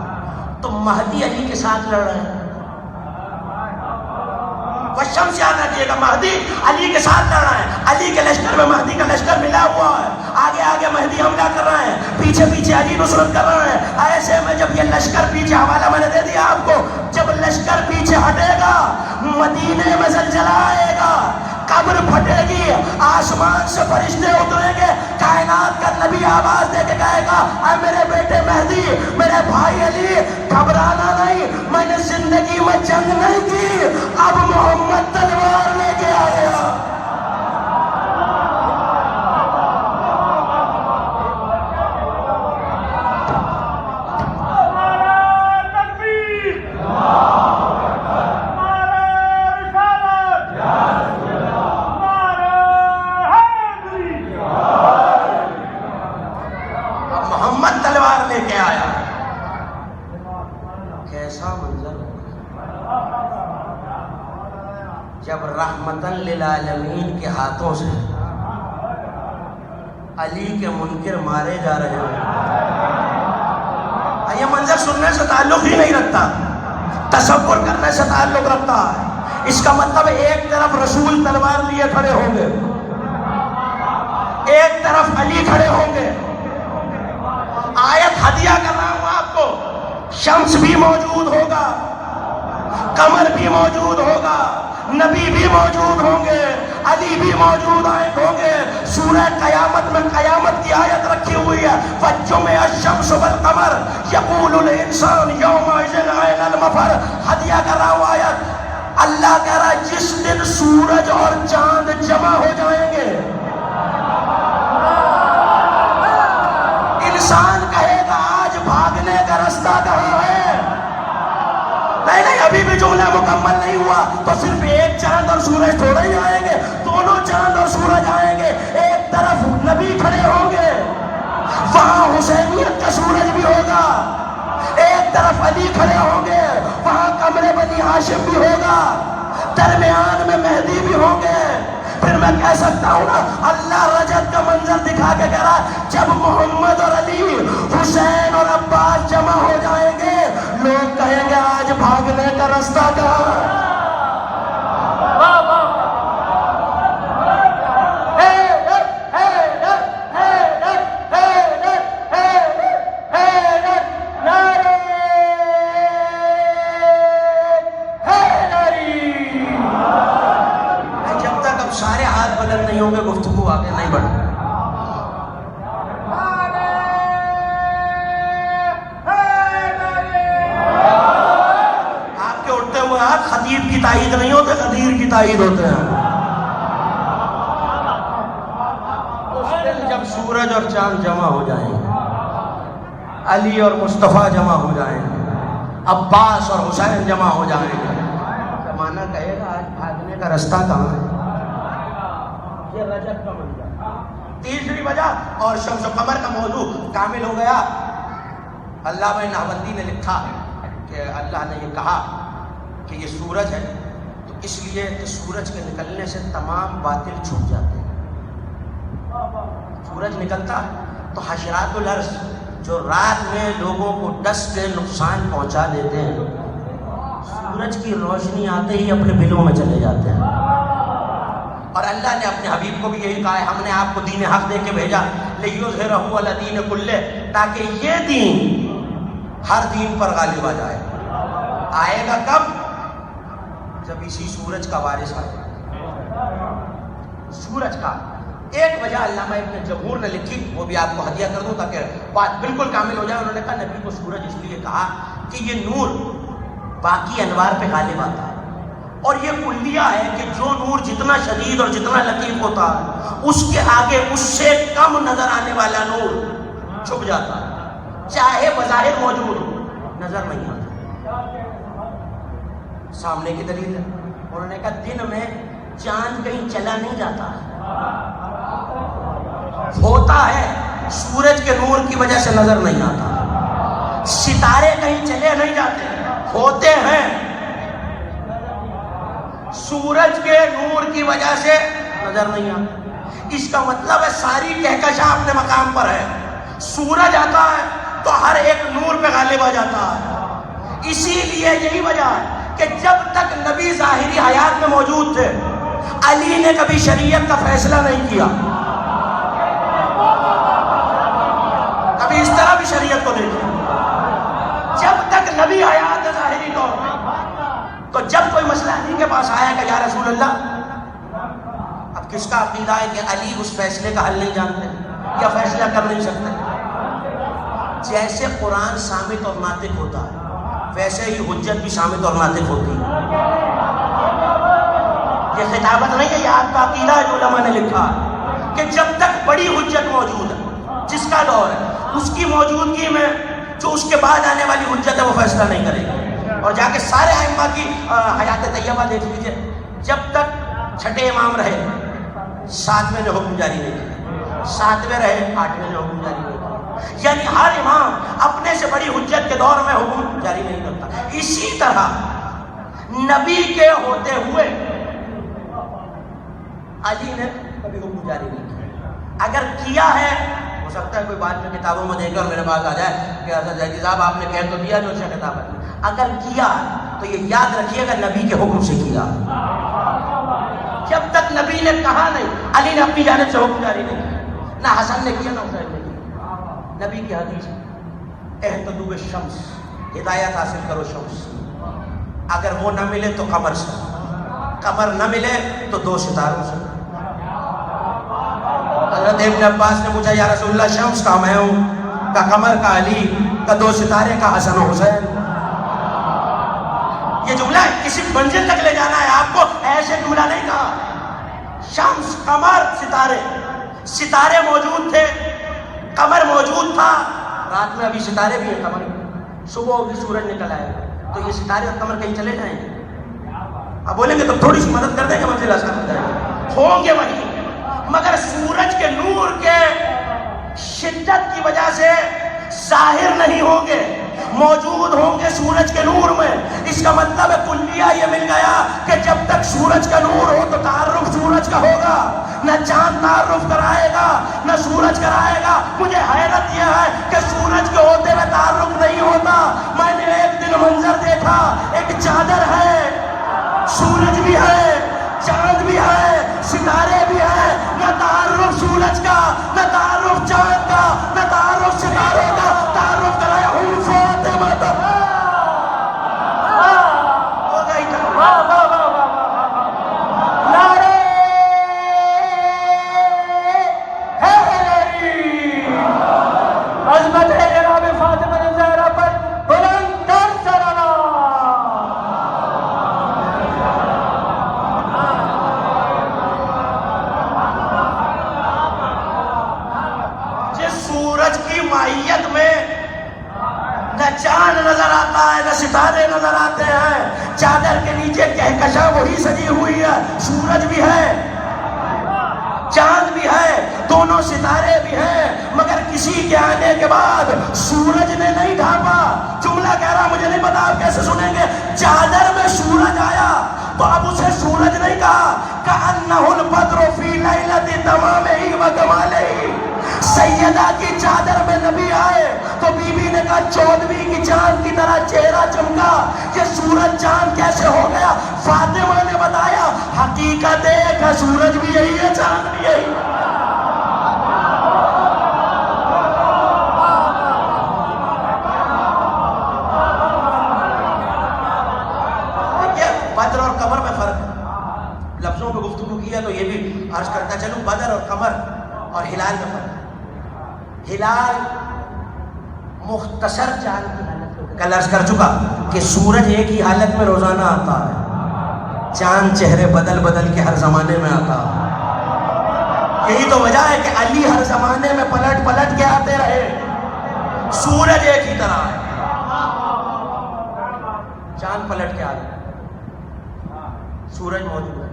تو مہدی علی کے ساتھ لڑ رہے ہیں، وشم سے یاد رکھیے گا، مہدی علی کے ساتھ لڑ رہا ہے، علی کے لشکر میں مہدی کا لشکر ملا ہوا ہے، آگے آگے مہدی حملہ کر رہا ہے، پیچھے پیچھے علی نصرت کر رہا ہے۔ ایسے میں جب یہ لشکر پیچھے، حوالہ میں نے دے دیا آپ کو، جب لشکر پیچھے ہٹے گا مدینے میں زلزلہ آئے گا، قبر پھٹے گی، آسمان سے فرشتے اتریں گے، کائنات کا نبی آواز دے کے کہے گا اے میرے بیٹے مہدی، میرے بھائی علی، گھبرانا نہیں، میں نے زندگی میں جنگ نہیں کی، اب محمد تلوار لے کے آیا۔ جب رحمتاً للعالمین کے ہاتھوں سے علی کے منکر مارے جا رہے ہیں، یہ منظر سننے سے تعلق ہی نہیں رکھتا، تصور کرنے سے تعلق رکھتا ہے۔ اس کا مطلب ایک طرف رسول تلوار لیے کھڑے ہوں گے، ایک طرف علی کھڑے ہوں گے۔ آیت ہدیہ کر رہا ہوں آپ کو، شمس بھی موجود ہوگا، قمر بھی موجود ہوگا، نبی بھی موجود ہوں گے، علی بھی موجود ہوں گے. سورہ قیامت میں قیامت کی آیت رکھی ہوئی ہے فَجُّمِعَ الشَّمْسُ وَالْقَمَرُ يَقُولُ الْإِنسَانُ يَوْمَئِذٍ أَيْنَ الْمَفَرُ. ہدیہ کر رہا ہوں آیت، اللہ کہہ رہا ہے جس دن سورج اور چاند جمع ہو جائیں گے، انسان کہے گا آج بھاگنے کا رستہ کہاں ہے. نہیں، ابھی بھی جملہ مکمل نہیں ہوا. تو صرف ایک چاند اور سورج تھوڑے ہی آئیں گے، دونوں چاند اور سورج آئیں گے. ایک طرف نبی کھڑے ہوں گے، وہاں حسینیت کا سورج بھی ہوگا. ایک طرف علی کھڑے ہوں گے، وہاں قمر بنی ہاشم بھی ہوگا. درمیان میں مہدی بھی ہوں گے. پھر میں کہہ سکتا ہوں نا، اللہ رجب کا منظر دکھا کے کہہ رہا جب محمد اور علی، حسین اور عباس جمع ہو جائیں گے، لوگ کہیں گے آج بھاگنے کا رستہ کہاں. سارے ہاتھ بلند نہیں ہوں گے، گفتگو آگے نہیں بڑھے. آپ کے اٹھتے ہوئے ہاتھ خطیب کی تائید نہیں ہوتے، غدیر کی تائید ہوتے ہیں. اس دن جب سورج اور چاند جمع ہو جائیں گے، علی اور مصطفیٰ جمع ہو جائیں گے، عباس اور حسین جمع ہو جائیں گے، زمانہ کہے گا آج بھاگنے کا رستہ کہاں ہے. یہ رجب کا منظر. تیسری وجہ، اور شمس و قمر کا موضوع کامل ہو گیا. علامہ نہوندی نے لکھا کہ اللہ نے یہ کہا کہ یہ سورج ہے تو اس لیے کہ سورج کے نکلنے سے تمام باطل چھپ جاتے ہیں. سورج نکلتا ہے تو حشرات الارض جو رات میں لوگوں کو ڈس کے نقصان پہنچا دیتے ہیں، سورج کی روشنی آتے ہی اپنے بلوں میں چلے جاتے ہیں. اور اللہ نے اپنے حبیب کو بھی یہی کہا ہے، ہم نے آپ کو دین حق دے کے بھیجا لِيُظْهِرَهُ عَلَى الدِّينِ كُلِّهِ، تاکہ یہ دین ہر دین پر غالب آ جائے. آئے گا کب؟ جب اسی سورج کا وارث آئے. سورج کا ایک وجہ علامہ ابن جمہور نے لکھی، وہ بھی آپ کو ہدیہ کر دوں تاکہ بات بالکل کامل ہو جائے. انہوں نے کہا نبی کو سورج اس لیے کہا کہ یہ نور باقی انوار پہ غالب آتا ہے، اور یہ کلیہ ہے کہ جو نور جتنا شدید اور جتنا لطیف ہوتا ہے اس کے آگے اس سے کم نظر آنے والا نور چھپ جاتا ہے، چاہے بظاہر موجود ہو نظر نہیں آتا. سامنے کی دلیل ہے، انہوں نے کہا دن میں چاند کہیں چلا نہیں جاتا، ہوتا ہے سورج کے نور کی وجہ سے نظر نہیں آتا. ستارے کہیں چلے نہیں جاتے، ہوتے ہیں سورج کے نور کی وجہ سے نظر نہیں آتا. اس کا مطلب ہے ساری کہکشاں اپنے مقام پر ہے. سورج آتا ہے تو ہر ایک نور پہ غالب آ جاتا ہے. اسی لیے یہی وجہ ہے کہ جب تک نبی ظاہری حیات میں موجود تھے، علی نے کبھی شریعت کا فیصلہ نہیں کیا. کبھی اس طرح بھی شریعت کو دیکھیں. جب تک نبی حیات ہے ظاہری طور پہ، تو جب کوئی مسئلہ علی کے پاس آیا کہ یا رسول اللہ، اب کس کا عقیدہ ہے کہ علی اس فیصلے کا حل نہیں جانتے یا فیصلہ کر نہیں سکتے؟ جیسے قرآن صامت اور ناطق ہوتا ہے ویسے ہی حجت بھی صامت اور ناطق ہوتی ہے. یہ خطابت نہیں ہے، یہ آپ کا عقیدہ ہے جو علماء نے لکھا ہے کہ جب تک بڑی حجت موجود ہے، جس کا دور ہے، اس کی موجودگی میں جو اس کے بعد آنے والی حجت ہے وہ فیصلہ نہیں کرے گی. اور جا کے سارے ائمہ کی حیات طیبہ دیکھ لیجئے، جب تک چھٹے امام رہے 7ویں نے حکم جاری نہیں کیا، 7ویں رہے 8ویں نے حکم جاری نہیں کیا. یعنی ہر امام اپنے سے بڑی حجت کے دور میں حکم جاری نہیں کرتا. اسی طرح نبی کے ہوتے ہوئے علی نے کبھی حکم جاری نہیں کیا. اگر کیا ہے، ہو سکتا ہے کوئی بعد میں کتابوں میں دیکھ کر میرے پاس آ جائے کہ حضرت زیدی صاحب آپ نے کہہ تو دیا جو سے کتاب ہے. اگر کیا تو یہ یاد رکھیے گا نبی کے حکم سے کیا. جب تک نبی نے کہا نہیں، علی نے اپنی جانب سے حکم جاری نہیں کیا، نہ حسن نے کیا نہ حسین نے کیا. نبی کی حدیث اہتدوا بالشمس ہدایت حاصل کرو شمس سے، اگر وہ نہ ملے تو قمر سے، قمر نہ ملے تو 2 ستاروں سے۔ حضرت ابن عباس نے پوچھا یا رسول اللہ شمس کا میں ہوں، کا قمر کا علی، کا 2 ستارے کا حسن و حسین؟ یہ جملہ کسی منزل تک لے جانا ہے آپ کو، ایسے جملہ نہیں کہا۔ شمس، قمر، ستارے، ستارے موجود تھے، قمر موجود تھا، رات میں ابھی ستارے بھی ہیں، قمر صبح ہوگی سورج نکل آئے گا، تو یہ ستارے اور قمر کہیں چلے جائیں گے؟ اب بولیں گے تو تھوڑی سی مدد کر دیں گے، منزل آسان ہو جائے گا، ہوں گے وہی، مگر سورج کے نور کے شدت کی وجہ سے ظاہر نہیں ہوں گے، موجود ہوں گے سورج کے نور میں۔ اس کا مطلب ہے کلیہ یہ مل گیا کہ جب تک سورج کا نور ہو تو تعارف سورج کا ہوگا، نہ چاند تعارف کرائے گا نہ سورج کرائے گا۔ مجھے حیرت یہ ہے کہ سورج کے ہوتے میں تعارف نہیں ہوتا۔ میں نے ایک دن منظر دیکھا، ایک چادر ہے، سورج بھی ہے، چاند بھی ہے، ستارے بھی ہیں، نہ تعارف سورج کا، نہ تعارف چاند کا، نہ تعارف ستارے کا، تعارف کرایا ہوں فاطمہ۔ ہو گئی نعرے حیدری، عظمت ہے جناب فاطمہ الزہرا پر بلند تر سرانہ۔ جس سورج کی ماہیت میں نہ چاند نظر آتا ہے نہ ستارے نظر آتے ہیں، چادر کے نیچے کہکشاں وہی سجی ہوئی ہے، سورج بھی ہے، چاند بھی ہے، دونوں ستارے بھی ہیں، مگر کسی کے آنے کے بعد سورج نے نہیں ڈھانپا۔ جملہ کہہ رہا مجھے نہیں پتا آپ کیسے سنیں گے۔ چادر میں سورج آیا تو اب اسے سورج نہیں کہا، کأنہ البدر فی لیلۃ تمامہ و کمالہ۔ سیدہ کی چادر میں نبی آئے تو بی بی نے کہا 14ویں کی چاند کی طرح چہرہ چمکا، یہ سورج چاند کیسے ہو گیا؟ فاطمہ نے بتایا حقیقت ایک ہے، سورج بھی یہی ہے، چاند بھی یہی ہے۔ بدر اور قمر میں فرق ہے، لفظوں میں گفتگو کیا تو یہ بھی عرض کرتا چلوں، بدر اور قمر اور ہلال میں فرق ہے۔ ہلال مختصر چاند کی حالت میں، کل عرض کر چکا کہ سورج ایک ہی حالت میں روزانہ آتا ہے، چاند چہرے بدل بدل کے ہر زمانے میں آتا ہے۔ یہی تو وجہ ہے کہ علی ہر زمانے میں پلٹ پلٹ کے آتے رہے، سورج ایک ہی طرح ہے، چاند پلٹ کے آتا ہے، سورج موجود ہے،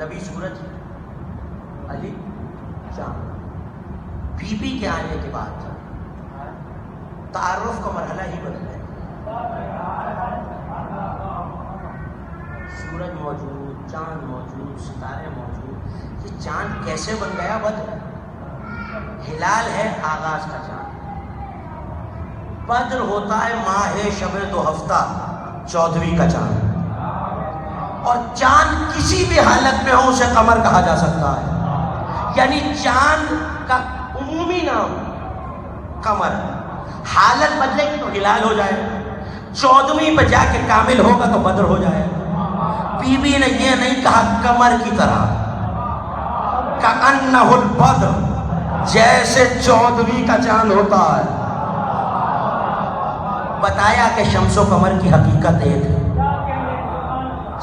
نبی سورج، علی چاند۔ بی بی کے آنے کے بعد تعارف کا مرحلہ ہی بدل گیا، سورج موجود، چاند موجود، ستارے موجود۔ یہ چاند کیسے بن گیا؟ بدر، ہلال ہے آغاز کا چاند، بدر ہوتا ہے ماہ شب دو ہفتہ 14ویں کا چاند، اور چاند کسی بھی حالت میں ہو اسے قمر کہا جا سکتا ہے، یعنی چاند کا عمومی نام قمر، حالت بدلے گی تو ہلال ہو جائے، 14ویں پہ جا کے کامل ہوگا تو بدر ہو جائے۔ بی بی نے یہ نہیں کہا قمر کی طرح، کأنہ البدر، جیسے 14ویں کا چاند ہوتا ہے، بتایا کہ شمس و قمر کی حقیقت ایک ہے۔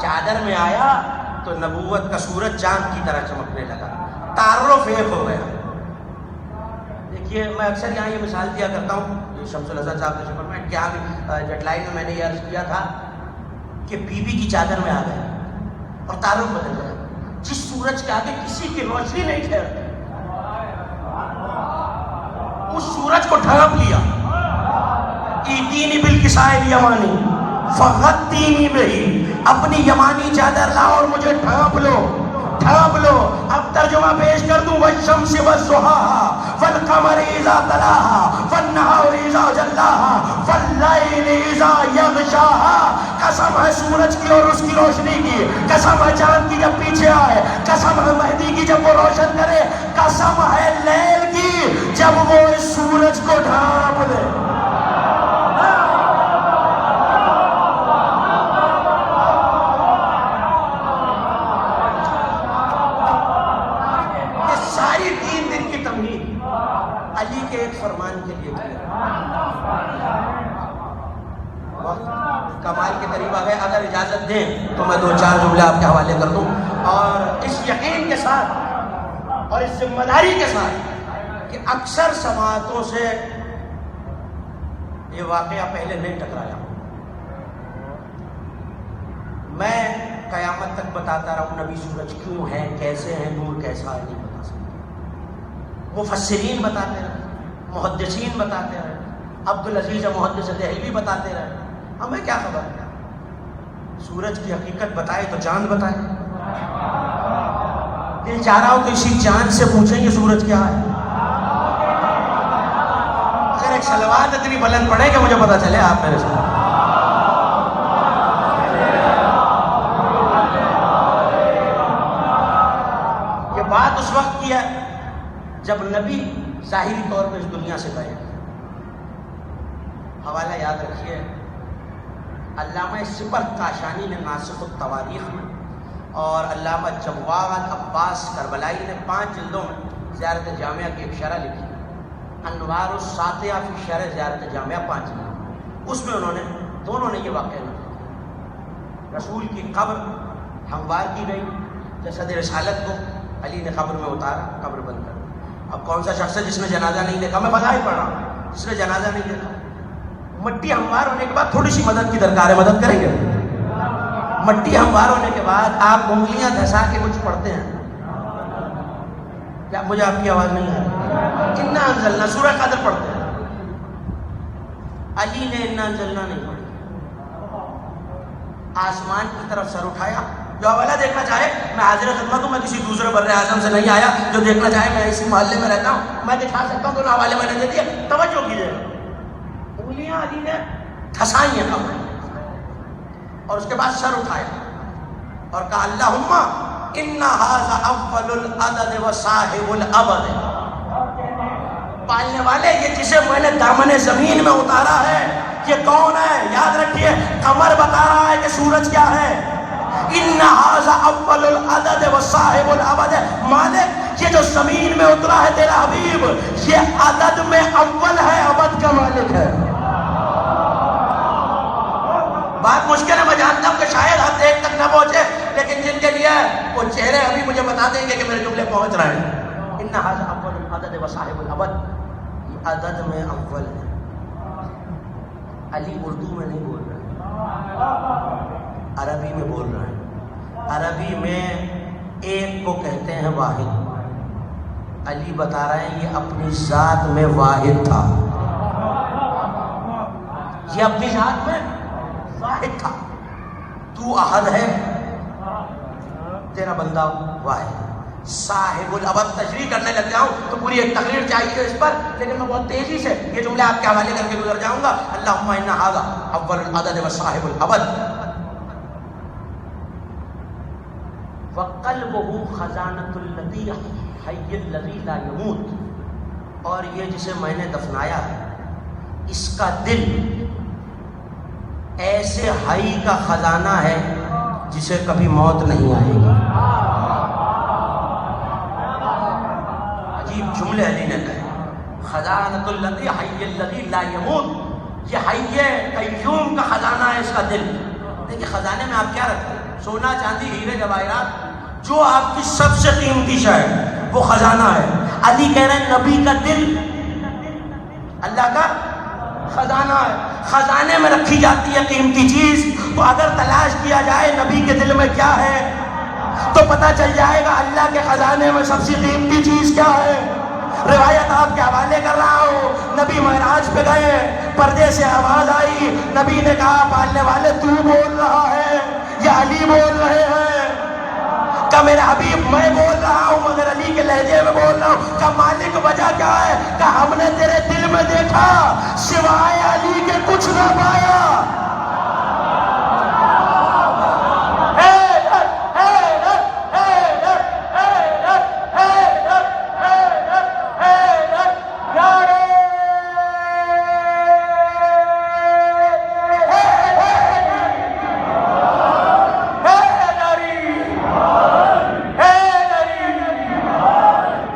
چادر میں آیا تو نبوت کا سورج چاند کی طرح چمکنے لگا، تعارف ایک ہو گیا۔ دیکھیے میں اکثر یہاں یہ مثال دیا کرتا ہوں، یہ شمس الحسن صاحب نے شکر میں کیا جٹ لائن میں نے یہ عرض کیا تھا کہ بی بی کی چادر میں آ گیا اور تعارف بدل گیا، جس سورج کے آگے کسی کی روشنی نہیں ٹھہرتی، اس سورج کو ڈھانپ لیا۔ ایتینی بالکساء الیمانی فغطینی بہی، اپنی یمانی چادر لاؤ اور مجھے ڈھانپ لو، ڈھانپ لو۔ اب ترجمہ پیش کر دوں، والشمس والضحاها والقمر اذا تلاها والنهار اذا جلاها واللیل اذا یغشاها۔ قسم ہے سورج کی اور اس کی روشنی کی، قسم ہے چاند کی جب پیچھے آئے، قسم ہے مہدی کی جب وہ روشن کرے، قسم ہے لیل کی جب وہ اس سورج کو ڈھانپ دے۔ علی کے ایک فرمان کے لیے کیا. وقت کمال کے قریب آ گئے. اگر اجازت دیں تو میں 2-4 جملے آپ کے حوالے کر دوں، اور اس یقین کے ساتھ اور اس ذمہ داری کے ساتھ کہ اکثر سماعتوں سے یہ واقعہ پہلے نہیں ٹکرایا. میں قیامت تک بتاتا رہا ہوں نبی سورج کیوں ہے، کیسے ہیں، نور کیسا ہے، نہیں بتا سکتا. مفسرین بتاتے رہے، محدثین بتاتے رہے، عبدالعزیز محدث دہلوی بتاتے رہے. ہمیں کیا خبر ہے؟ سورج کی حقیقت بتائے تو چاند بتائے. دل چاہ رہا ہوں کہ اسی چاند سے پوچھیں یہ سورج کیا ہے. اگر ایک صلوات اتنی بلند پڑے کہ مجھے پتا چلے آپ میرے ساتھ. یہ بات اس وقت کی ہے جب نبی ظاہری طور پہ اس دنیا سے گئے. حوالہ یاد رکھیے، علامہ سپر کاشانی نے ناسخ التواریخ میں اور علامہ جواد عباس کربلائی نے 5 جلدوں میں زیارت جامعہ کی ایک شرح لکھی، انوار الساطعہ فی شرح زیارت جامعہ 5 جلد. اس میں دونوں نے یہ واقعہ لکھا. رسول کی قبر ہموار کی گئی، جسد رسالت کو علی نے قبر میں اتارا، قبر بند کر. اب کون سا شخص ہے جس نے جنازہ نہیں دیکھا؟ میں فضائل پڑھ رہا ہوں. جس نے جنازہ نہیں دیکھا، مٹی ہموار ہونے کے بعد تھوڑی سی مدد کی درکار ہے، مدد کریں گے؟ مٹی ہموار ہونے کے بعد آپ انگلیاں دھسا کے کچھ پڑھتے ہیں کیا؟ مجھے آپ کی آواز نہیں آ رہی. انا انزلنا سورہ قدر پڑھتے ہیں. علی نے انا انزلنا نہیں پڑھی. آسمان کی طرف سر اٹھایا. جو حوالہ دیکھنا چاہے میں حاضر خدمت ہوں، میں کسی دوسرے بر اعظم سے نہیں آیا. جو دیکھنا چاہے میں اسی محلے میں رہتا ہوں، میں دکھا سکتا ہوں. دونوں حوالے میں نے دے دیے، توجہ کیجیے. انگلیاں علی نے دھسائی ہیں قبر، اور اس کے بعد سر اٹھایا اور کہا اللہم ان ھذا اول العدد و صاحب الابد. پالنے والے، یہ جسے میں نے دامن زمین میں اتارا ہے یہ کون ہے؟ یاد رکھیے، قمر بتا رہا ہے کہ سورج کیا ہے. ان ھذا اول العدد و صاحب الابد. مالک، یہ جو زمین میں اترا ہے تیرا حبیب، یہ عدد میں اول ہے، ابد کا مالک ہے. بات مشکل ہے، میں جانتا ہوں کہ شاید حد ایک تک نہ پہنچے، لیکن جن کے لیے وہ چہرے ابھی مجھے بتا دیں گے کہ میرے جملے پہنچ رہے ہیں. ان ھذا اول العدد و صاحب الابد، یہ عدد میں اول ہے. علی اردو میں نہیں بول رہے، عربی میں بول رہے ہیں. عربی میں ایک کو کہتے ہیں واحد. علی بتا رہے ہیں یہ اپنی ذات میں واحد تھا. یہ اپنی ذات میں واحد تھا. تو احد ہے، تیرا بندہ واحد. صاحب الابد تشریح کرنے لگ جاؤں تو پوری ایک تقریر چاہیے اس پر، لیکن میں بہت تیزی سے یہ جملے آپ کے حوالے کر کے گزر جاؤں گا. اللہم ان ھذا اول العدد و صاحب الابد. وقلبہ خزانۃ الذی حی الذی لا یموت. اور یہ جسے میں نے دفنایا ہے، اس کا دل ایسے حی کا خزانہ ہے جسے کبھی موت نہیں آئے گی. عجیب جملے علی نے کہے. خزانۃ الذی حی الذی لا یموت، یہ حی قیوم کا خزانہ ہے اس کا دل. دیکھیے خزانے میں آپ کیا رکھتے ہیں؟ سونا، چاندی، ہیرے، جواہرات. جو آپ کی سب سے قیمتی شے ہے وہ خزانہ ہے. علی کہہ رہے ہیں نبی کا دل اللہ کا خزانہ ہے. خزانے میں رکھی جاتی ہے قیمتی چیز، تو اگر تلاش کیا جائے نبی کے دل میں کیا ہے تو پتہ چل جائے گا اللہ کے خزانے میں سب سے قیمتی چیز کیا ہے. روایت آپ کے حوالے کر رہا ہوں. نبی معراج پہ گئے، پردے سے آواز آئی. نبی نے کہا پالنے والے تو بول رہا ہے یا علی بول رہے ہیں؟ کہ میرے حبیب میں بول رہا ہوں مگر علی کے لہجے میں بول رہا ہوں. کہ مالک وجہ کیا ہے؟ کہ ہم نے تیرے دل میں دیکھا سوائے علی کے کچھ نہ پایا.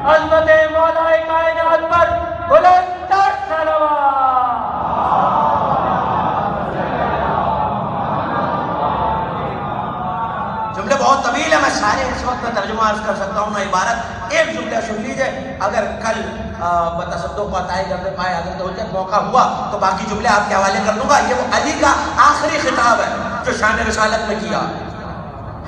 عظمت مولا کائنات پر عرض کر سکتا ہوں نہ عبارت. ایک جملہ سن لیجئے, اگر کل بتصدق کو عطائی کرنے پائے اگر تو موقع ہوا تو باقی جملے آپ کے حوالے کر دوں گا. یہ وہ علی کا آخری خطاب ہے جو شان رسالت میں کیا,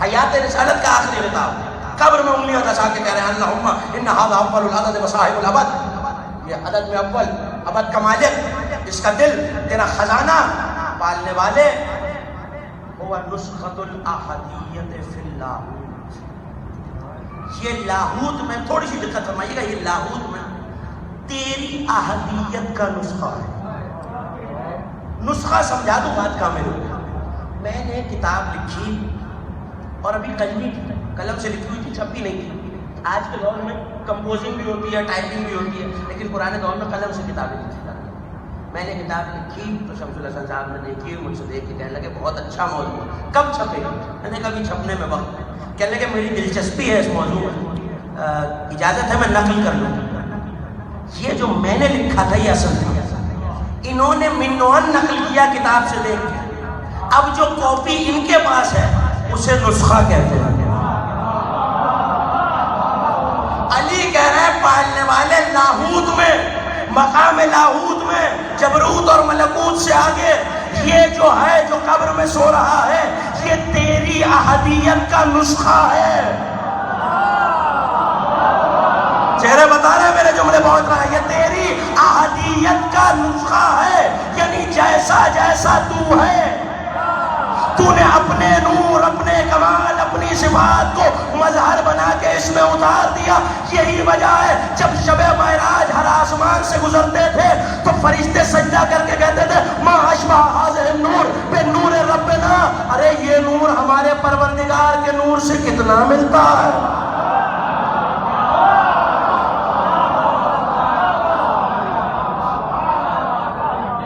حیات رسالت کا آخری خطاب. قبر میں انگلیاں دسا کے کہہ رہے ہیں اللہم ان ھذا اول العدد وصاحب الابد, یہ عدد میں اول, ابد کا مالک, اس کا دل تیرا خزانہ, پالنے والے هو نسخۃ الاحدیت فی اللاہوت. یہ لاہوت میں تھوڑی سی دقت فرمائیے گا, یہ لاہوت میں تیری احدیت کا نسخہ ہے. نسخہ سمجھا دوں بات کامل. میں نے کتاب لکھی اور ابھی قلم سے لکھی ہوئی تھی, چھپی نہیں تھی. آج کے دور میں کمپوزنگ بھی ہوتی ہے, ٹائپنگ بھی ہوتی ہے, لیکن پرانے دور میں قلم سے کتابیں لکھی جاتی. میں نے کتاب لکھی تو شمس الحسن صاحب نے دیکھی, مجھ سے دیکھ کے کہنے لگے بہت اچھا موضوع ہے, کب چھپے گا؟ میں نے کبھی چھپنے میں وقت. کہنے لگے میری دلچسپی ہے اس موضوع میں, اجازت ہے میں نقل کر لوں. یہ جو میں نے لکھا تھا یہ اصل تھا, انہوں نے منوان نقل کیا کتاب سے دیکھ کے. اب جو کاپی ان کے پاس ہے اسے نسخہ کہتے ہیں. علی کہہ رہے ہیں پالنے والے لاہوت میں, مقام لاہوت میں, جبروت اور ملکوت سے آگے یہ جو ہے جو قبر میں سو رہا ہے یہ تیری احدیت کا نسخہ ہے. چہرے بتا رہے ہیں میرے جملے پہنچ رہا ہے, یہ تیری احدیت کا نسخہ ہے. یعنی جیسا جیسا تو ہے, تو نے اپنے نور, اپنے کمال, اپنی صفات کو مظہر بنا کے اس میں اتار دیا. یہی وجہ ہے جب شب معراج ہر آسمان سے گزرتے تھے تو فرشتے سجدہ کر کے کہتے تھے ما اشبہ ھذا النور بنور ربنا, ارے یہ نور ہمارے پروردگار کے نور سے کتنا ملتا ہے.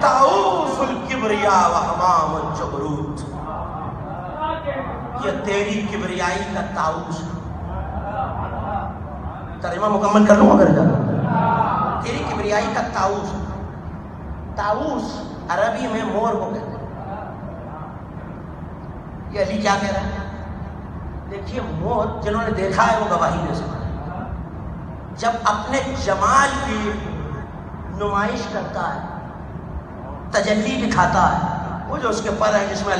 طاؤس الکبریاء و حمام الجبروت, یہ تیری کبریائی کا طاؤس. ترجمہ مکمل کر لوں اگر جانا. تیری کبریائی کا طاؤس. طاؤس عربی میں مور کو کہتے ہیں. یہ علی کیا کہہ رہا ہے؟ دیکھیے مور جنہوں نے دیکھا ہے وہ گواہی دے سکتے ہیں. جب اپنے جمال کی نمائش کرتا ہے, تجلی دکھاتا ہے, وہ جو اس کے پر ہے جس میں